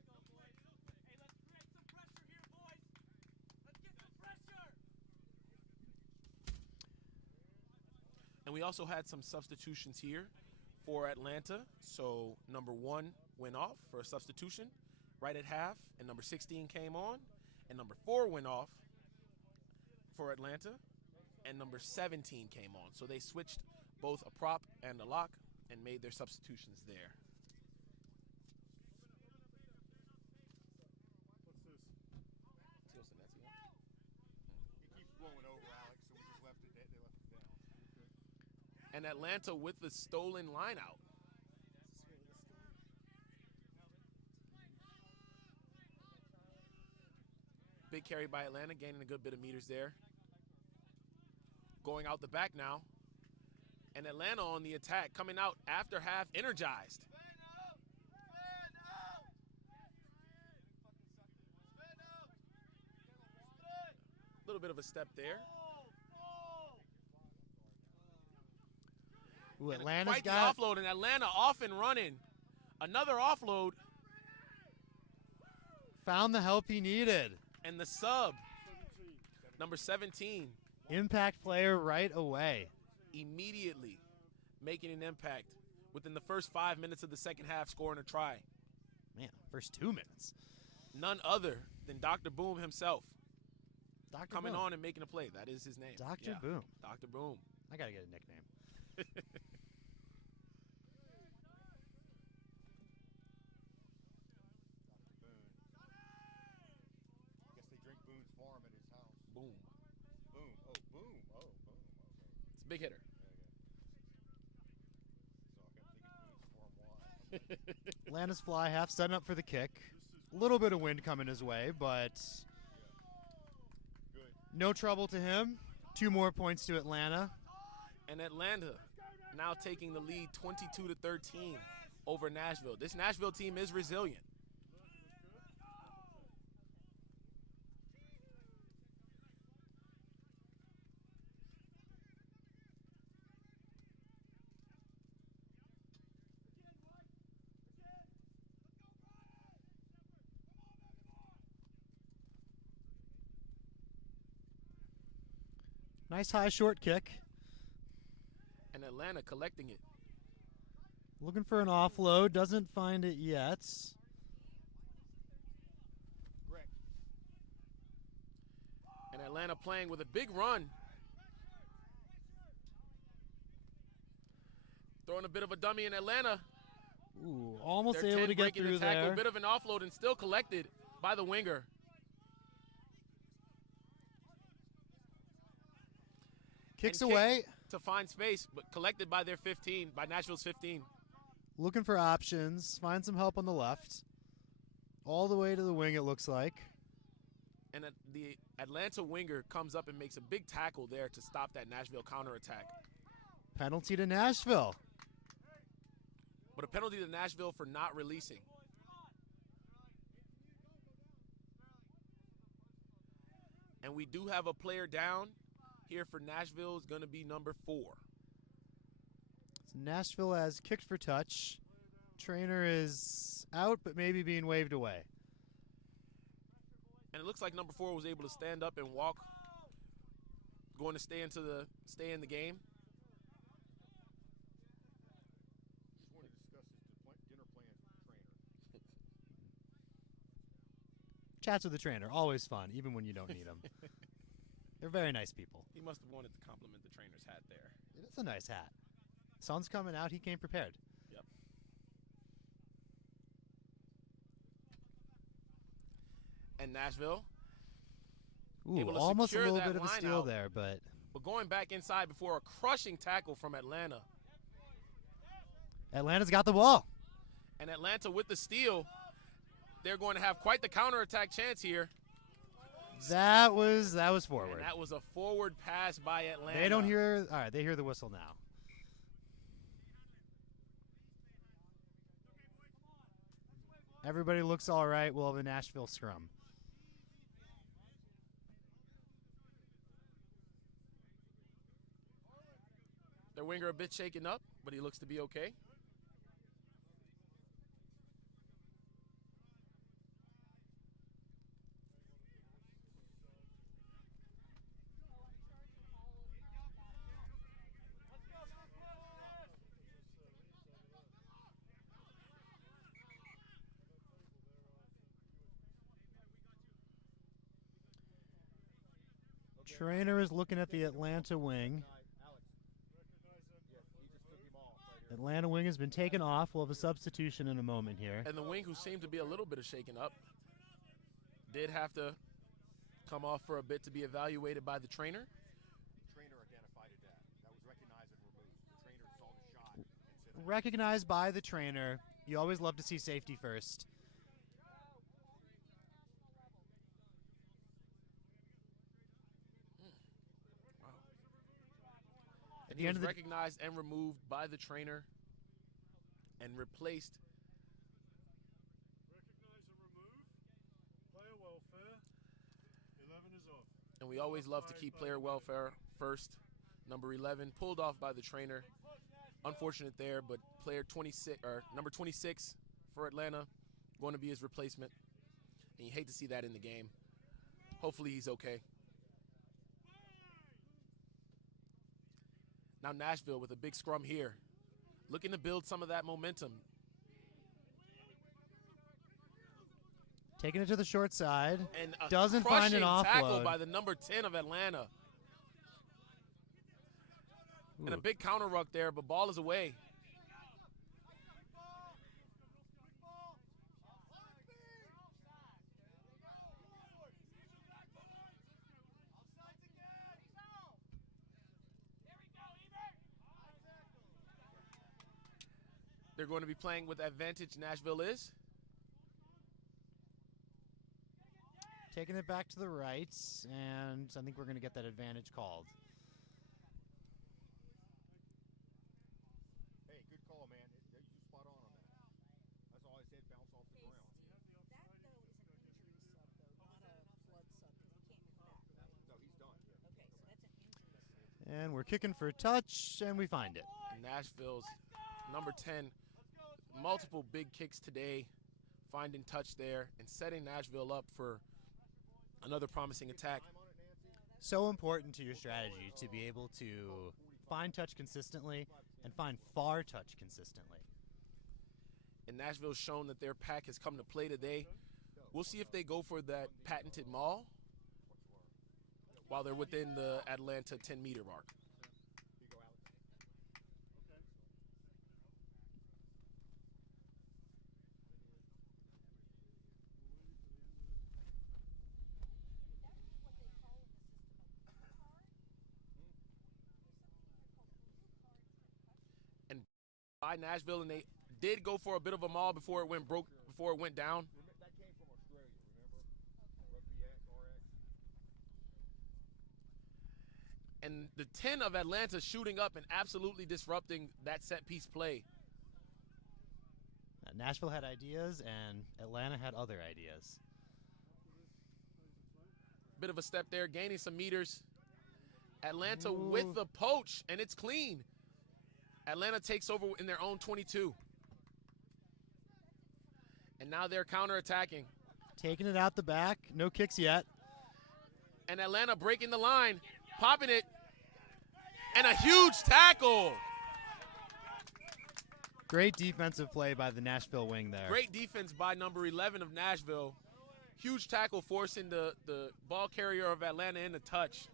And we also had some substitutions here for Atlanta. So number 1 went off for a substitution right at half, and number 16 came on, and number 4 went off for Atlanta, and number 17 came on. So they switched both a prop and a lock and made their substitutions there. What's this? He keeps blowing over, Alex, so we just left it. They left it down. And Atlanta with the stolen line out. Big carry by Atlanta, gaining a good bit of meters there. Going out the back now. And Atlanta on the attack, coming out after half, energized. A little bit of a step there. Ooh, And Atlanta's quite got the offload, and Atlanta off and running. Another offload, found the help he needed. and the sub, number 17, Impact player right away. immediately making an impact within the first 5 minutes of the second half, scoring a try. Man, first 2 minutes. None other than Dr. Boom himself Dr. coming Boom. on and making a play. That is his name. Dr. Yeah, Boom. Dr. Boom. I got to get a nickname. Guess they drink Boone's Farm at his house. Boom. Boom. Oh, boom. Oh, boom. Okay. It's a big hitter. So I kept thinking Boone's Farm wine. Atlanta's fly half setting up for the kick. A little bit of wind coming his way, but Good. no trouble to him. 2 more points to Atlanta. And Atlanta now taking the lead 22-13 over Nashville. This Nashville team is resilient. Nice high short kick. And Atlanta collecting it. Looking for an offload. Doesn't find it yet. Rick. And Atlanta playing with a big run. Throwing a bit of a dummy in Atlanta. Ooh, almost Their able 10 to get breaking through the tackle. there. A bit of an offload and still collected by the winger. Kicks And away. To find space, but collected by their 15, by Nashville's 15. Looking for options. Find some help on the left. All the way to the wing, it looks like. And the Atlanta winger comes up and makes a big tackle there to stop that Nashville counterattack. Penalty to Nashville. But a penalty to Nashville for not releasing. And we do have a player down here for Nashville. Is going to be number 4. So Nashville has kicked for touch. Trainer is out, but maybe being waved away. And it looks like number 4 was able to stand up and walk. Going to stay in the game. Just want to discuss his dinner plans with the trainer. Chats with the trainer, always fun, even when you don't need them. They're very nice people. He must have wanted to compliment the trainer's hat there. It is a nice hat. Sun's coming out. He came prepared. Yep. And Nashville, Ooh, able to almost a secure little that bit of a line steal out. there, but but going back inside before a crushing tackle from Atlanta. Atlanta's got the ball. And Atlanta with the steal, they're going to have quite the counterattack chance here. That was forward. And that was a forward pass by Atlanta. They don't hear. All right, they hear the whistle now. Everybody looks all right. We'll have a Nashville scrum. Their winger a bit shaken up, but he looks to be okay. Trainer is looking at the Atlanta wing. Atlanta wing has been taken off. We'll have a substitution in a moment here. And the wing, who seemed to be a little bit of shaken up, did have to come off for a bit to be evaluated by the trainer. The trainer identified it that was recognized and removed. The trainer saw the shot and said, Recognized by the trainer. You always love to see safety first. And he was recognized and removed by the trainer and replaced. recognize and remove. Player welfare. 11 is off. And we always love to keep player welfare first. Number 11 pulled off by the trainer. Unfortunate there, but player 26 or number 26 for Atlanta going to be his replacement. And you hate to see that in the game. Hopefully he's okay. Now Nashville with a big scrum here, looking to build some of that momentum. Taking it to the short side. And a doesn't find an offload. tackle by the number 10 of Atlanta. Ooh. And a big counter ruck there, but ball is away. They're going to be playing with advantage, Nashville is. Taking it back to the right, and I think we're going to get that advantage called. Hey, good call, man. You spot on that. That's all I said, bounce off the ground. That, though, is an injury sub, though, not a flood sub, because he can't come back. No, he's done. Okay, so that's an injury sub. And we're kicking for a touch, and we find it. And Nashville's number 10, multiple big kicks today, finding touch there and setting Nashville up for another promising attack. So important to your strategy to be able to find touch consistently and find far touch consistently. And Nashville's shown that their pack has come to play today. We'll see if they go for that patented maul while they're within the Atlanta 10-meter mark. By Nashville, and they did go for a bit of a maul before it went down. That came from Australia, remember? Rugby X, RX. And the 10 of Atlanta shooting up and absolutely disrupting that set piece play. Nashville had ideas, and Atlanta had other ideas. Bit of a step there, gaining some meters. Atlanta Ooh. with the poach, and it's clean. Atlanta takes over in their own 22. And now they're counterattacking. Taking it out the back. No kicks yet. And Atlanta breaking the line, popping it, and a huge tackle. Great defensive play by the Nashville wing there. Great defense by number 11 of Nashville. Huge tackle forcing the ball carrier of Atlanta into touch.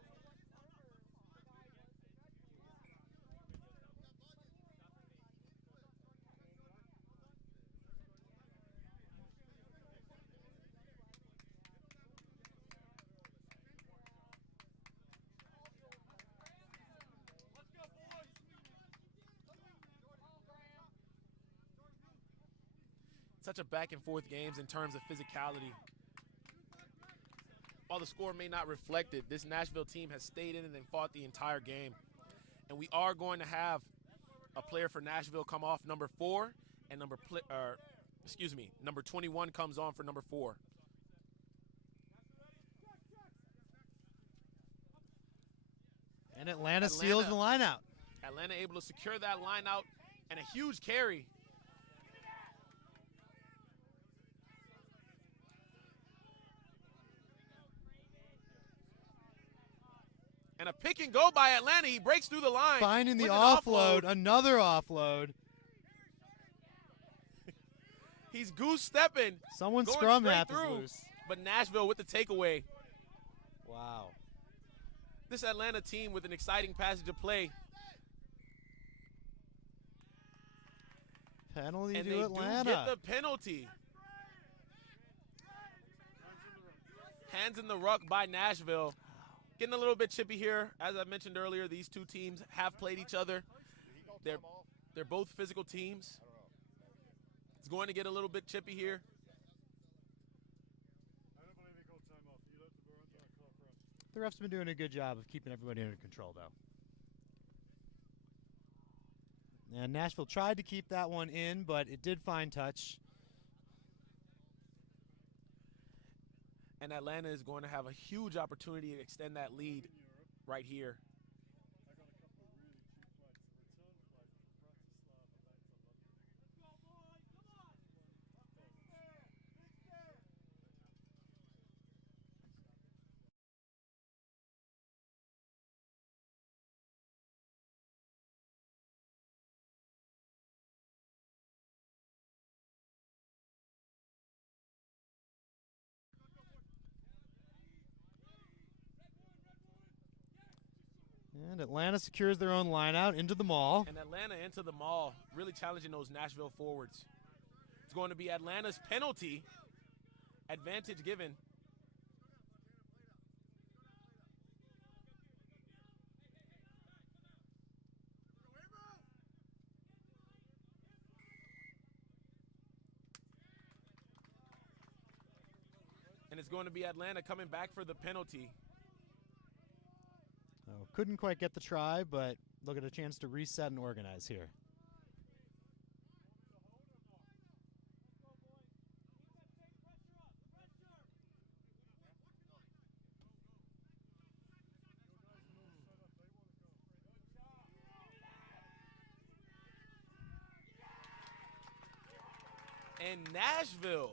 such a back and forth games in terms of physicality. While the score may not reflect it, this Nashville team has stayed in it and fought the entire game. And we are going to have a player for Nashville come off number 4, and number 21 comes on for number 4. And Atlanta seals the line out. Atlanta able to secure that line out, and a huge carry. And a pick and go by Atlanta. He breaks through the line. Finding the with an offload, another offload. He's goose stepping. Someone's going scrum straight half is through. loose. But Nashville with the takeaway. Wow. This Atlanta team with an exciting passage of play. Penalty And to they Atlanta. do get the penalty. Hands in the ruck by Nashville. Getting a little bit chippy here. As I mentioned earlier, these two teams have played each other. They're both physical teams. It's going to get a little bit chippy here. I don't believe he called time off. You let the clock run. The ref's been doing a good job of keeping everybody under control, though. And Nashville tried to keep that one in, but it did find touch. And Atlanta is going to have a huge opportunity to extend that lead right here. I got a couple of really cheap flights. The return flight from Bratislava back to London. And Atlanta secures their own line out into the mall. And Atlanta into the mall, really challenging those Nashville forwards. It's going to be Atlanta's penalty. Advantage given. And it's going to be Atlanta coming back for the penalty. Oh, couldn't quite get the try, but look at a chance to reset and organize here. And Nashville,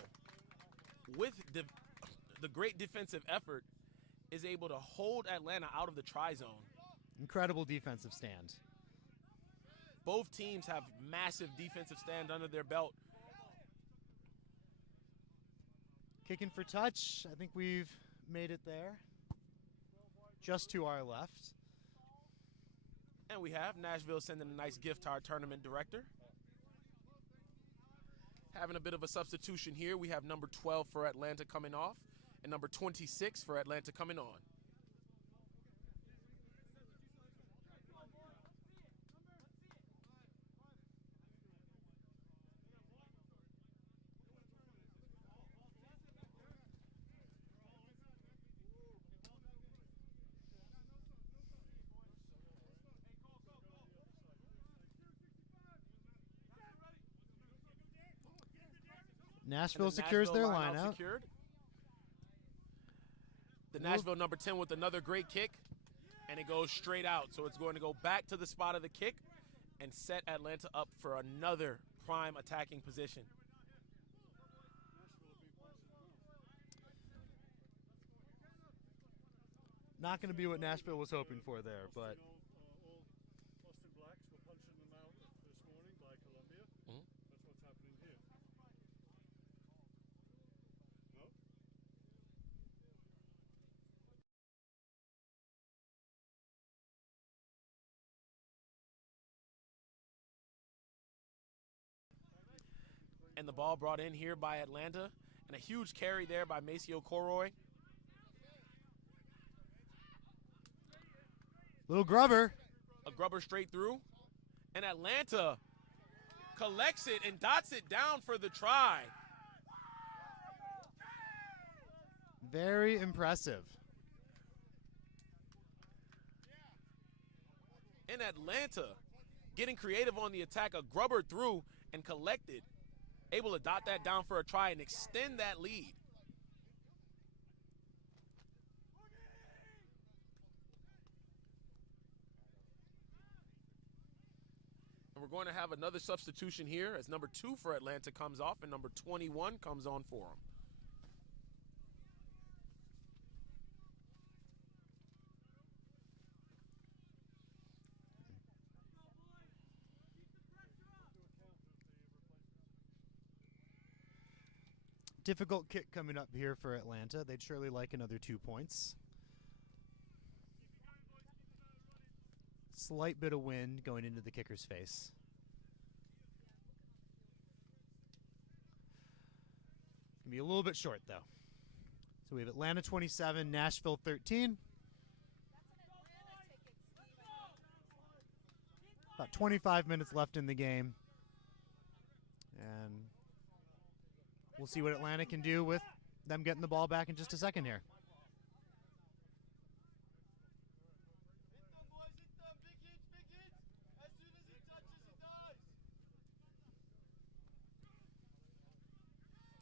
with the great defensive effort, is able to hold Atlanta out of the try zone. Incredible defensive stand. Both teams have massive defensive stand under their belt. Kicking for touch. I think we've made it there. Just to our left. And we have Nashville sending a nice gift to our tournament director. Having a bit of a substitution here. We have number 12 for Atlanta coming off and number 26 for Atlanta coming on. Nashville secures their line out. Secured. The Nashville number 10 with another great kick, and it goes straight out. So it's going to go back to the spot of the kick and set Atlanta up for another prime attacking position. Not going to be what Nashville was hoping for there, but All Boston Blacks were punching them out this morning by Columbia. That's what's happening here. No? And the ball brought in here by Atlanta, and a huge carry there by Maceo Coroy. little grubber. A grubber straight through, and Atlanta collects it and dots it down for the try. Very impressive. In Atlanta, getting creative on the attack, a grubber through and collected, able to dot that down for a try and extend that lead. And we're going to have another substitution here as number 2 for Atlanta comes off and number 21 comes on for him. Difficult kick coming up here for Atlanta. They'd surely like another 2 points. Slight bit of wind going into the kicker's face. Gonna be a little bit short though. So we have Atlanta 27, Nashville 13. About 25 minutes left in the game. And we'll see what Atlanta can do with them getting the ball back in just a second here.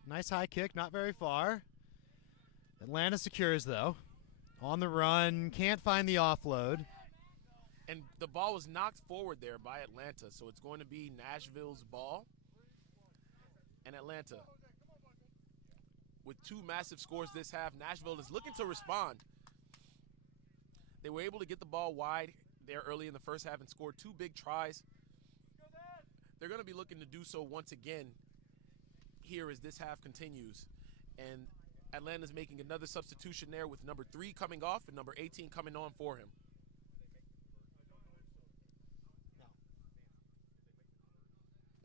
Nice high kick, not very far. Atlanta secures though. On the run, can't find the offload. And the ball was knocked forward there by Atlanta, so it's going to be Nashville's ball. And Atlanta, with 2 massive scores this half, Nashville is looking to respond. They were able to get the ball wide there early in the first half and scored 2 big tries. They're going to be looking to do so once again here as this half continues. And Atlanta's making another substitution there with number 3 coming off and number 18 coming on for him.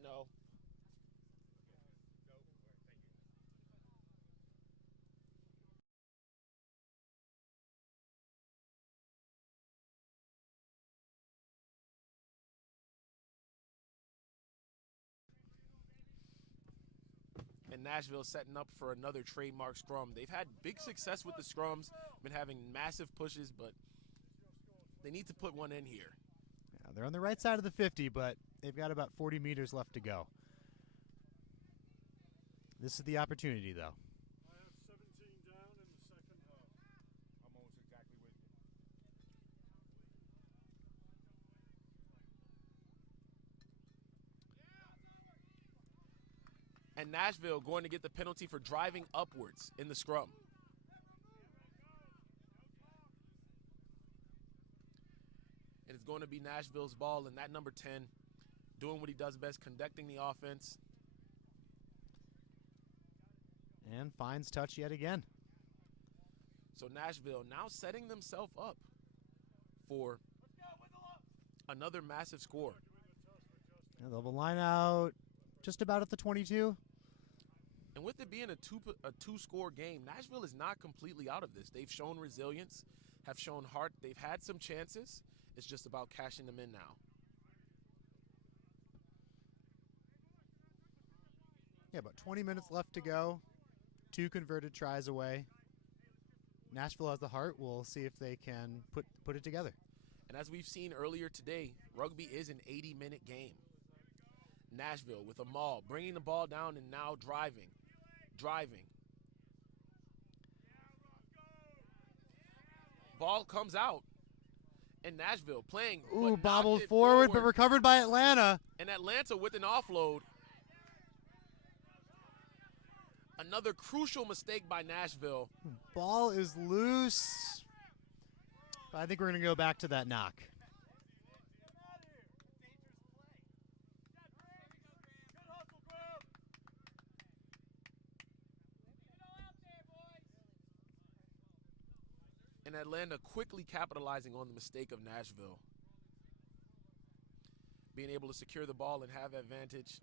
No. And Nashville setting up for another trademark scrum. They've had big success with the scrums, been having massive pushes, but they need to put one in here. Yeah, they're on the right side of the 50, but they've got about 40 meters left to go. This is the opportunity, though. I have 17 down in the second half. I'm almost exactly with you. And Nashville going to get the penalty for driving upwards in the scrum. And it's going to be Nashville's ball, and that number 10 doing what he does best, conducting the offense. And finds touch yet again. So Nashville now setting themselves up for another massive score. And they'll have a line out just about at the 22. And with it being a two-score game, Nashville is not completely out of this. They've shown resilience, have shown heart. They've had some chances. It's just about cashing them in now. Yeah, about 20 minutes left to go. 2 converted tries away. Nashville has the heart. We'll see if they can put it together. And as we've seen earlier today, rugby is an 80-minute game. Nashville with a maul, bringing the ball down and now driving. Ball comes out, and Nashville playing. Ooh, but bobbled knocked it forward, but recovered by Atlanta. And Atlanta with an offload. Another crucial mistake by Nashville. Ball is loose. I think we're going to go back to that knock. And Atlanta quickly capitalizing on the mistake of Nashville. Being able to secure the ball and have advantage.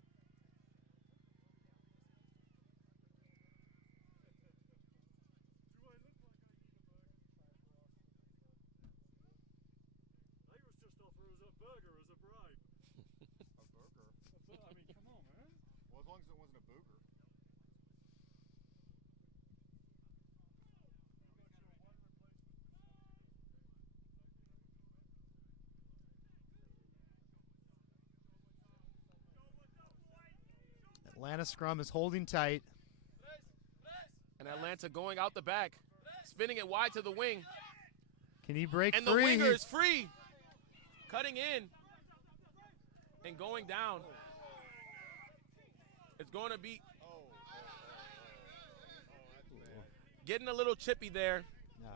Atlanta scrum is holding tight. And Atlanta going out the back, spinning it wide to the wing. Can he break And free? the winger is free. Cutting in and going down. It's going to be getting a little chippy there. Yeah.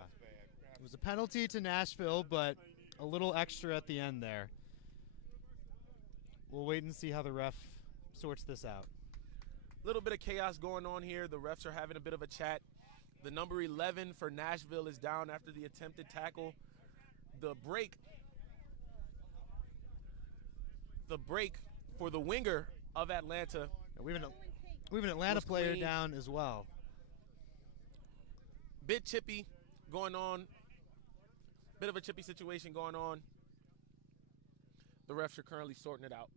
It was a penalty to Nashville, but a little extra at the end there. We'll wait and see how the ref sorts this out. A little bit of chaos going on here. The refs are having a bit of a chat. The number 11 for Nashville is down after the attempted tackle. The break for the winger of Atlanta. We have an Atlanta Was player clean. down as well. Bit chippy going on. Bit of a chippy situation going on. The refs are currently sorting it out.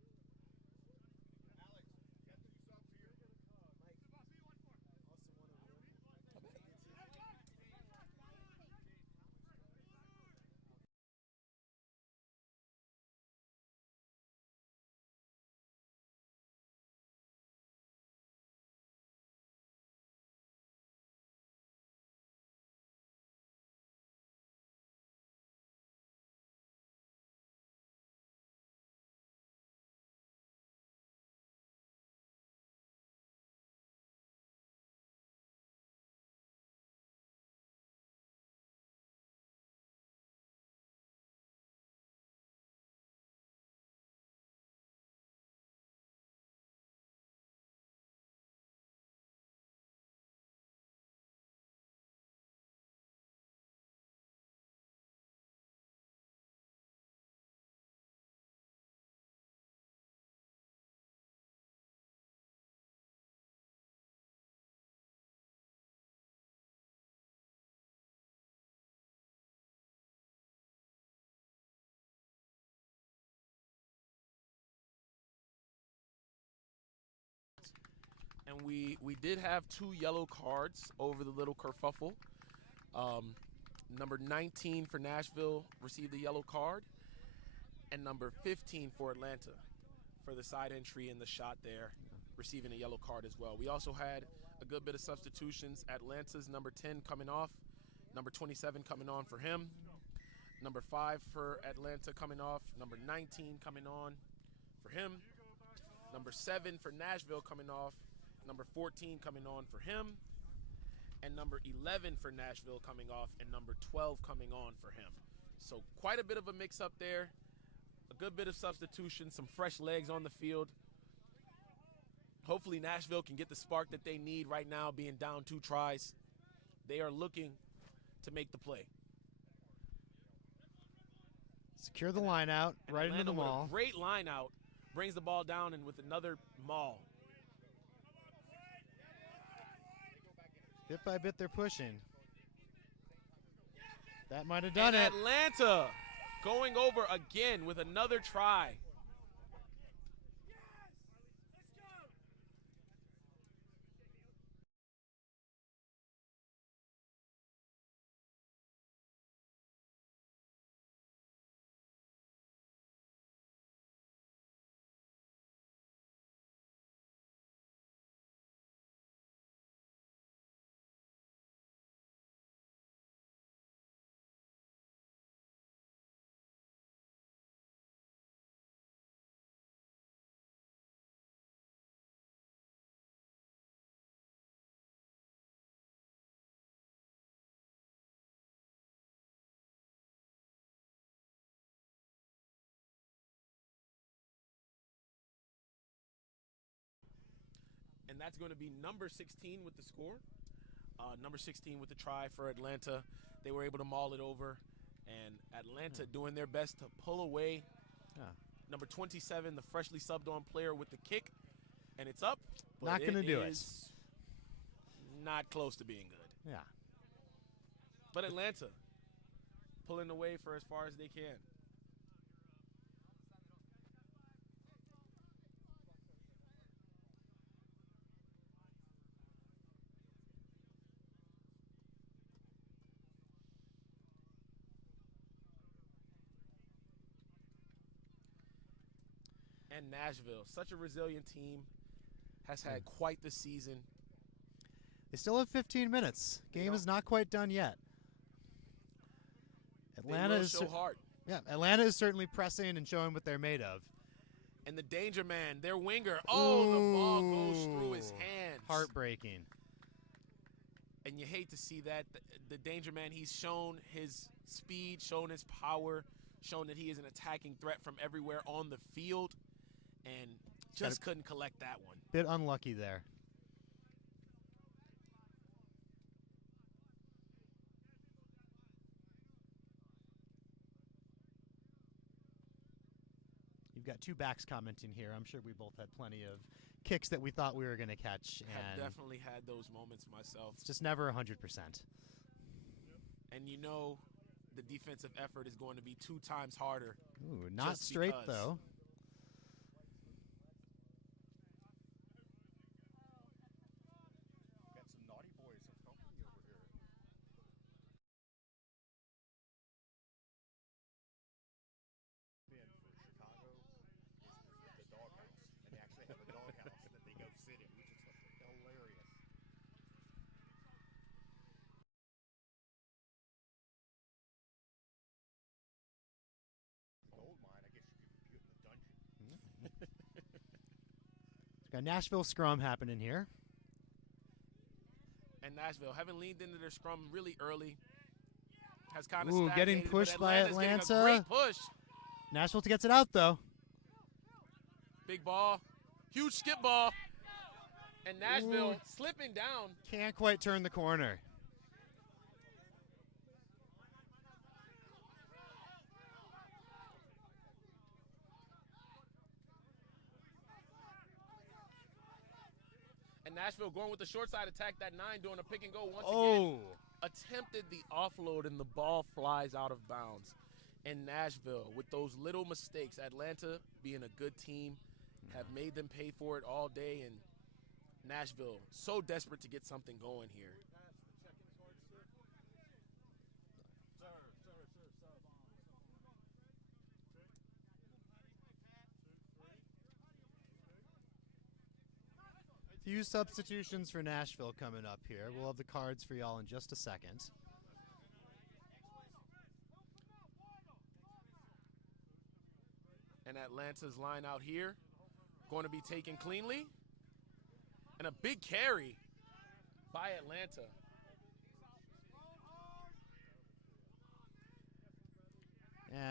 And we did have 2 yellow cards over the little kerfuffle. Number 19 for Nashville received a yellow card, and number 15 for Atlanta for the side entry and the shot there, receiving a yellow card as well. We also had a good bit of substitutions. Atlanta's number 10 coming off, number 27 coming on for him, number 5 for Atlanta coming off, number 19 coming on for him, number 7 for Nashville coming off, number 14 coming on for him, and number 11 for Nashville coming off, and number 12 coming on for him. So quite a bit of a mix-up there, a good bit of substitution, some fresh legs on the field. Hopefully Nashville can get the spark that they need right now, being down 2 tries. They are looking to make the play. Secure the line out, And right Atlanta into the with a maul. great line out, brings the ball down and with another maul. Bit by bit, they're pushing. That might have done And it. Atlanta going over again with another try. And that's going to be number 16 with the score. Number 16 with the try for Atlanta. They were able to maul it over. And Atlanta doing their best to pull away. Yeah. Number 27, the freshly subbed on player with the kick. And it's up. But Not going to do it. is not close to being good. Yeah. But Atlanta pulling away for as far as they can. And Nashville, such a resilient team. has had quite the season. They still have 15 minutes. Game is not quite done yet. Atlanta is show heart. Yeah, Atlanta is certainly pressing and showing what they're made of. And the danger man, their winger. Oh, the ball goes through his hands. Heartbreaking. And you hate to see that. The danger man, he's shown his speed, shown his power, shown that he is an attacking threat from everywhere on the field, and just couldn't collect that one. Bit unlucky there. You've got two backs commenting here. I'm sure we both had plenty of kicks that we thought we were going to catch. I've And definitely had those moments myself. it's just never 100%. And you know the defensive effort is going to be 2 times harder. Ooh, not straight, though. Got some naughty boys of company over here. Been for Chicago is the doghouse, and they actually have a doghouse that they go sit in, which is hilarious. Gold mine, I guess you could put in the dungeon. Got Nashville scrum happening here. And Nashville, having leaned into their scrum really early, has kind of stagnated. Getting pushed by Atlanta's getting a Atlanta. great push. Nashville gets it out, though. Big ball. Huge skip ball. And Nashville slipping down. Can't quite turn the corner. And Nashville going with the short side attack, that 9 doing a pick and go once again. Oh. Attempted the offload and the ball flies out of bounds. And Nashville, with those little mistakes, Atlanta being a good team, have made them pay for it all day. And Nashville, so desperate to get something going here. Few substitutions for Nashville coming up here. We'll have the cards for y'all in just a second. And Atlanta's line out here going to be taken cleanly. And a big carry by Atlanta.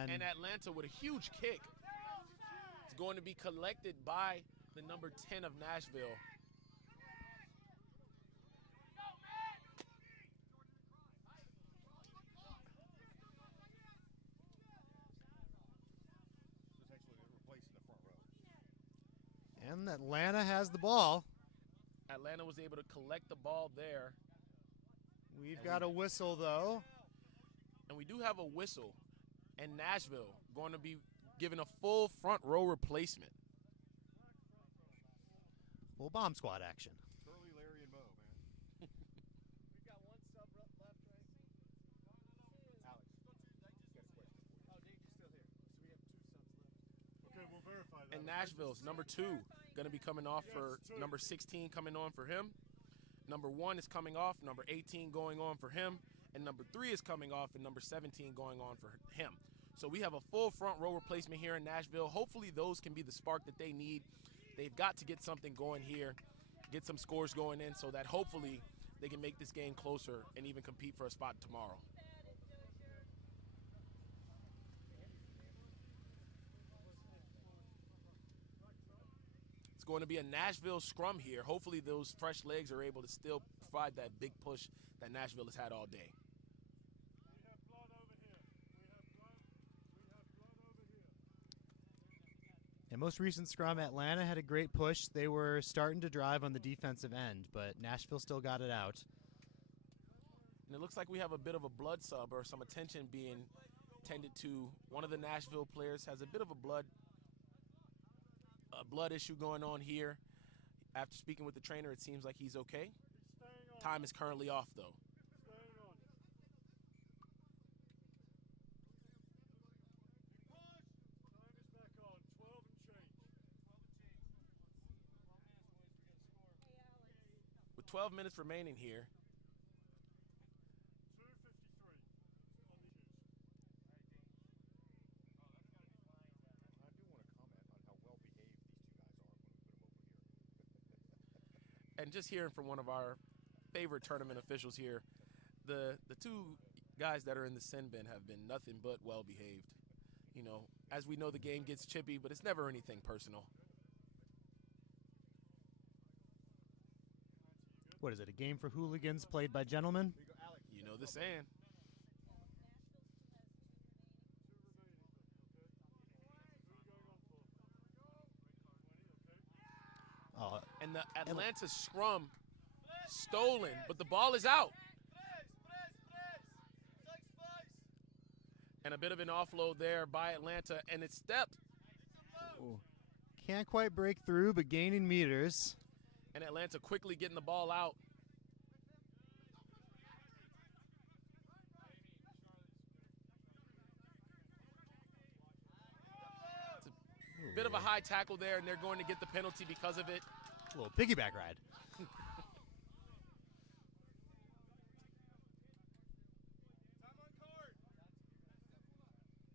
And Atlanta with a huge kick. It's going to be collected by the number 10 of Nashville. And Atlanta has the ball. Atlanta was able to collect the ball there. We've got a whistle, though. And we do have a whistle. And Nashville going to be given a full front row replacement. Full bomb squad action. Curly, Larry, and Mo, man. We've got one sub left, right? Alex, got a question for you. Oh, Dave's still here. So we have 2 subs left. Okay, we'll verify that. And Nashville's number 2 going to be coming off for number 16 coming on for him. Number 1 is coming off, number 18 going on for him, and number 3 is coming off and number 17 going on for him. So we have a full front row replacement here in Nashville. Hopefully those can be the spark that they need. They've got to get something going here, get some scores going in so that hopefully they can make this game closer and even compete for a spot tomorrow. It's going to be a Nashville scrum here. Hopefully those fresh legs are able to still provide that big push that Nashville has had all day. We have blood over here. In most recent scrum, Atlanta had a great push. They were starting to drive on the defensive end, but Nashville still got it out. And it looks like we have a bit of a blood sub or some attention being tended to. One of the Nashville players has a bit of a blood issue going on here. After speaking with the trainer, it seems like he's okay. Time is currently off, though. 12 minutes remaining here. 2:53 on the news. I do want to comment on how well behaved these two guys are when we put them over here. And just hearing from one of our favorite tournament officials here, the two guys that are in the sin bin have been nothing but well behaved. You know, as we know, the game gets chippy, but it's never anything personal. What is it, a game for hooligans played by gentlemen? Here you go, Alex. You know the saying. Oh, And the Atlanta scrum stolen, but the ball is out. And a bit of an offload there by Atlanta, and it's stepped. can't quite break through, but gaining meters. And Atlanta quickly getting the ball out. It's a bit of a high tackle there, and they're going to get the penalty because of it. A little piggyback ride.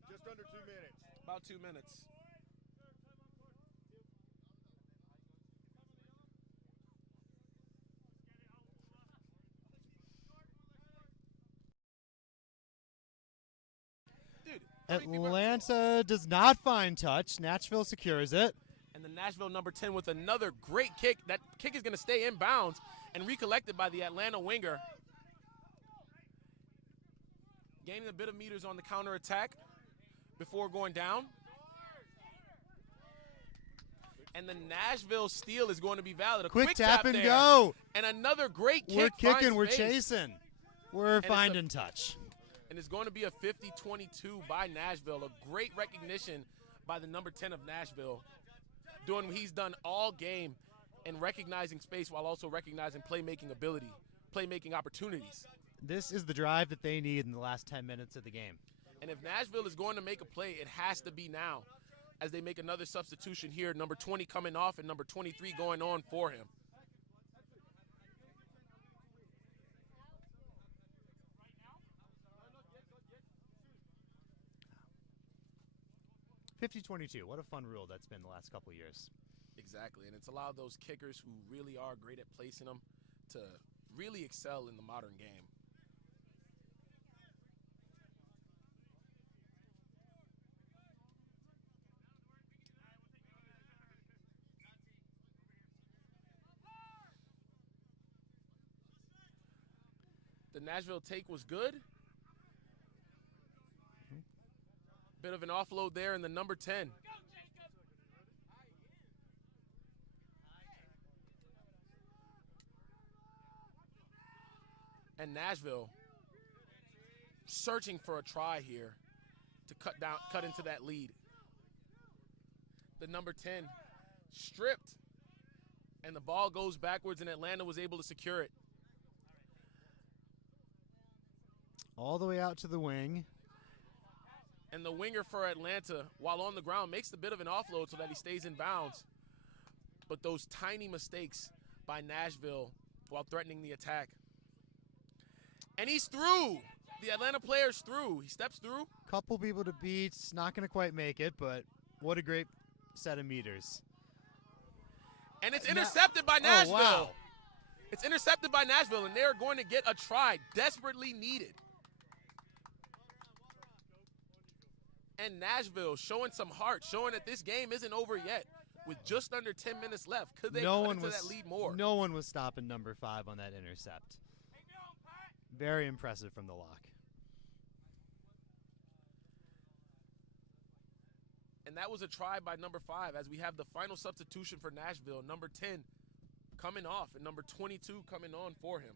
Just under 2 minutes. About 2 minutes. Dude, Atlanta does not find touch. Nashville secures it. and the Nashville number 10 with another great kick. That kick is going to stay inbounds and recollected by the Atlanta winger. Gaining a bit of meters on the counterattack before going down. And the Nashville steal is going to be valid. A Quick tap and there. go. And another great kick. We're kicking, finds we're space. chasing. We're it's finding touch. And it's going to be a 50-22 by Nashville. A great recognition by the number 10 of Nashville. Doing what he's done all game and recognizing space while also recognizing playmaking ability, playmaking opportunities. This is the drive that they need in the last 10 minutes of the game. And if Nashville is going to make a play, it has to be now as they make another substitution here. Number 20 coming off and number 23 going on for him. $50-22. What a fun rule that's been the last couple of years. Exactly, and it's allowed those kickers who really are great at placing them to really excel in the modern game. The Nashville take was good. Bit of an offload there in the number 10. And Nashville searching for a try here to cut into that lead. The number 10 stripped, and the ball goes backwards, and Atlanta was able to secure it. All the way out to the wing. And the winger for Atlanta, while on the ground, makes a bit of an offload so that he stays in bounds. But those tiny mistakes by Nashville while threatening the attack. And he's through. The Atlanta player's through. He steps through. Couple people to beat. Not going to quite make it, but what a great set of meters. And it's intercepted by Nashville. Oh, wow. It's intercepted by Nashville, and they're going to get a try desperately needed. And Nashville showing some heart, showing that this game isn't over yet with just under 10 minutes left. Could they cut into that lead more? No one was stopping number 5 on that intercept. Very impressive from the lock. And that was a try by number 5 as we have the final substitution for Nashville. Number 10 coming off and number 22 coming on for him.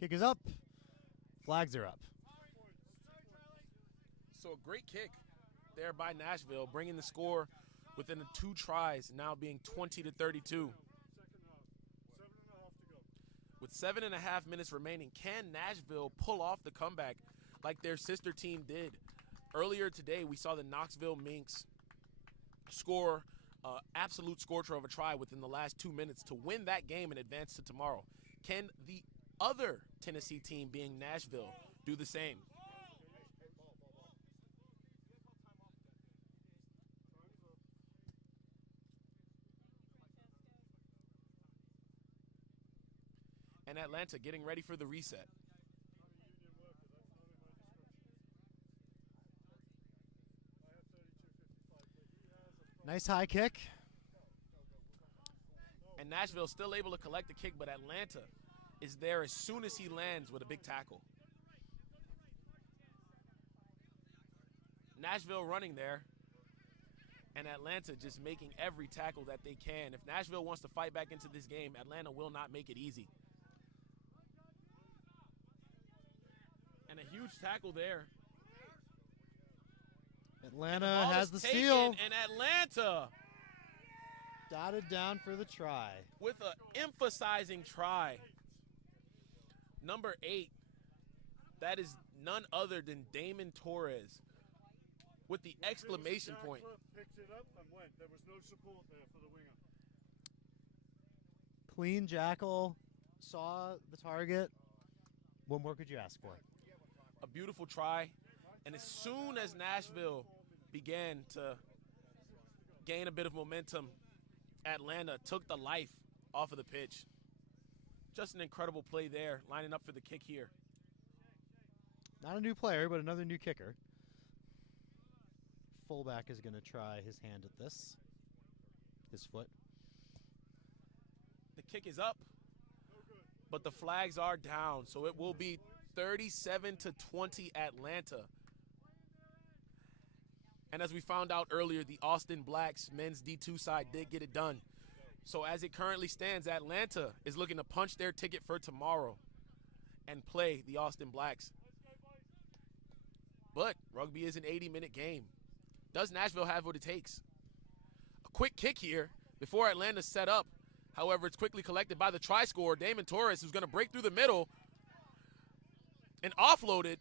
Kick is up. Flags are up. So a great kick there by Nashville, bringing the score within the 2 tries, now being 20-32. Second half. 7.5 to go. With 7.5 minutes remaining, can Nashville pull off the comeback like their sister team did? Earlier today, we saw the Knoxville Minx score absolute scorcher of a try within the last 2 minutes to win that game and advance to tomorrow. Can the other Tennessee team, being Nashville, do the same? And Atlanta getting ready for the reset. Nice high kick. And Nashville still able to collect the kick, but Atlanta is there as soon as he lands with a big tackle. Nashville running there, and Atlanta just making every tackle that they can. If Nashville wants to fight back into this game, Atlanta will not make it easy. And a huge tackle there. Atlanta has the steal. And Atlanta Dotted down for the try. with an emphasizing try. Number 8, that is none other than Damon Torres with the exclamation point. Picked it up and went. There was no support there for the winger. Clean jackal, saw the target. What more could you ask for? A beautiful try. And as soon as Nashville began to gain a bit of momentum, Atlanta took the life off of the pitch. Just an incredible play there, lining up for the kick here. Not a new player, but another new kicker. Fullback is going to try his hand at this. His foot. The kick is up, but the flags are down, so it will be 37-20 Atlanta. And as we found out earlier, the Austin Blacks men's D2 side did get it done. So as it currently stands, Atlanta is looking to punch their ticket for tomorrow and play the Austin Blacks. But rugby is an 80-minute game. Does Nashville have what it takes? A quick kick here before Atlanta's set up. However, it's quickly collected by the try scorer, Damon Torres, who's going to break through the middle and offload it.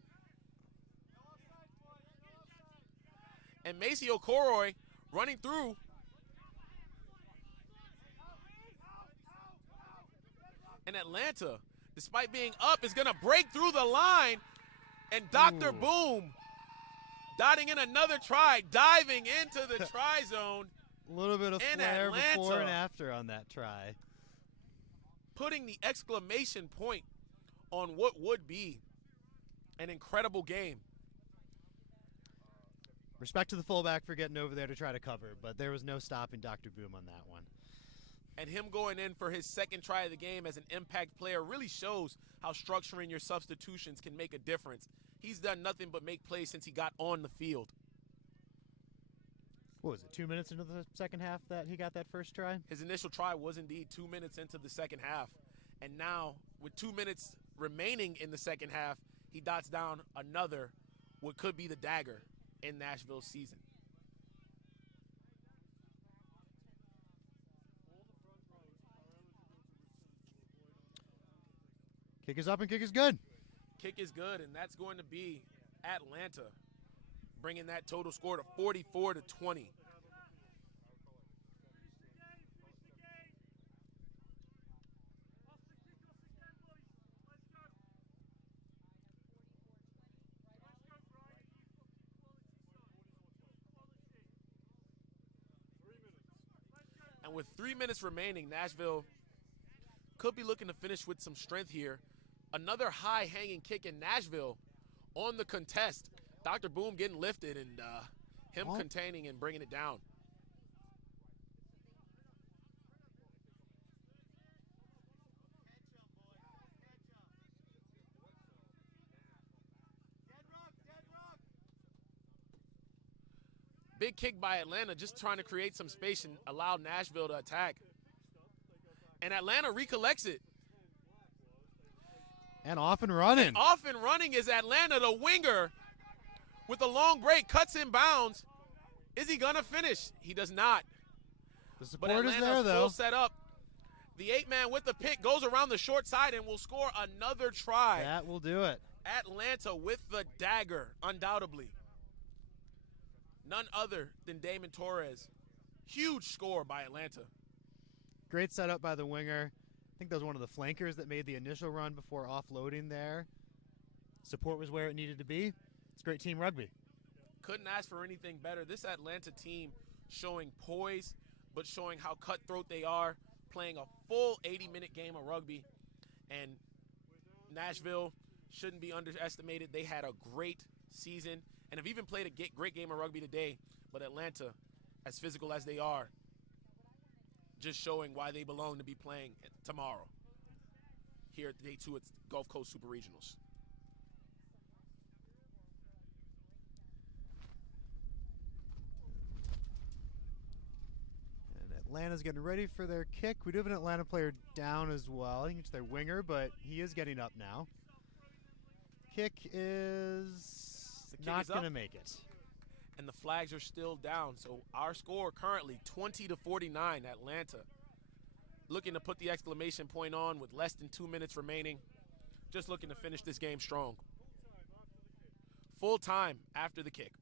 And Macy Okoroy running through. And Atlanta, despite being up, is going to break through the line. And Dr. Boom dotting in another try, diving into the try zone. A little bit of In flair before Atlanta. and after on that try. Putting the exclamation point on what would be an incredible game. Respect to the fullback for getting over there to try to cover, but there was no stopping Dr. Boom on that one. And him going in for his second try of the game as an impact player really shows how structuring your substitutions can make a difference. He's done nothing but make plays since he got on the field. What was it, 2 minutes into the second half that he got that first try? His initial try was indeed 2 minutes into the second half. And now, with 2 minutes remaining in the second half, he dots down another, what could be the dagger in Nashville's season. Kick is up and kick is good. Kick is good, and that's going to be Atlanta bringing that total score to 44-20. And with 3 minutes remaining, Nashville could be looking to finish with some strength here. Another high-hanging kick in Nashville on the contest. Dr. Boom getting lifted and him containing and bringing it down. Big kick by Atlanta, just trying to create some space and allow Nashville to attack. And Atlanta recollects it. And off and running. And off and running is Atlanta, the winger, with a long break, cuts in bounds. Is he going to finish? He does not. The But support is Atlanta there, though. full set up. The 8-man with the pick goes around the short side and will score another try. That will do it. Atlanta with the dagger, undoubtedly. None other than Damon Torres. Huge score by Atlanta. Great setup by the winger. I think that was one of the flankers that made the initial run before offloading there. Support was where it needed to be. It's great team rugby. Couldn't ask for anything better. This Atlanta team showing poise, but showing how cutthroat they are, playing a full 80-minute game of rugby. And Nashville shouldn't be underestimated. They had a great season and have even played a great game of rugby today. But Atlanta, as physical as they are, just showing why they belong to be playing tomorrow here at day 2 at Gulf Coast Super Regionals. Atlanta's getting ready for their kick. We do have an Atlanta player down as well. I think it's their winger, but he is getting up now. Kick is not going to make it. And the flags are still down. So our score currently 20-49, Atlanta. Looking to put the exclamation point on with less than 2 minutes remaining. Just looking to finish this game strong. Full time after the kick.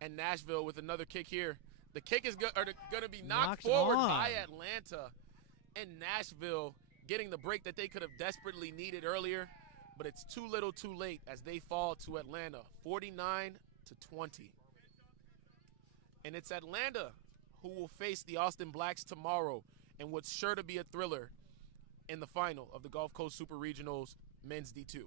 And Nashville with another kick here. The kick is going to be knocked forward by Atlanta. And Nashville getting the break that they could have desperately needed earlier. But it's too little too late as they fall to Atlanta, 49-20. And it's Atlanta who will face the Austin Blacks tomorrow in what's sure to be a thriller in the final of the Gulf Coast Super Regionals Men's D2.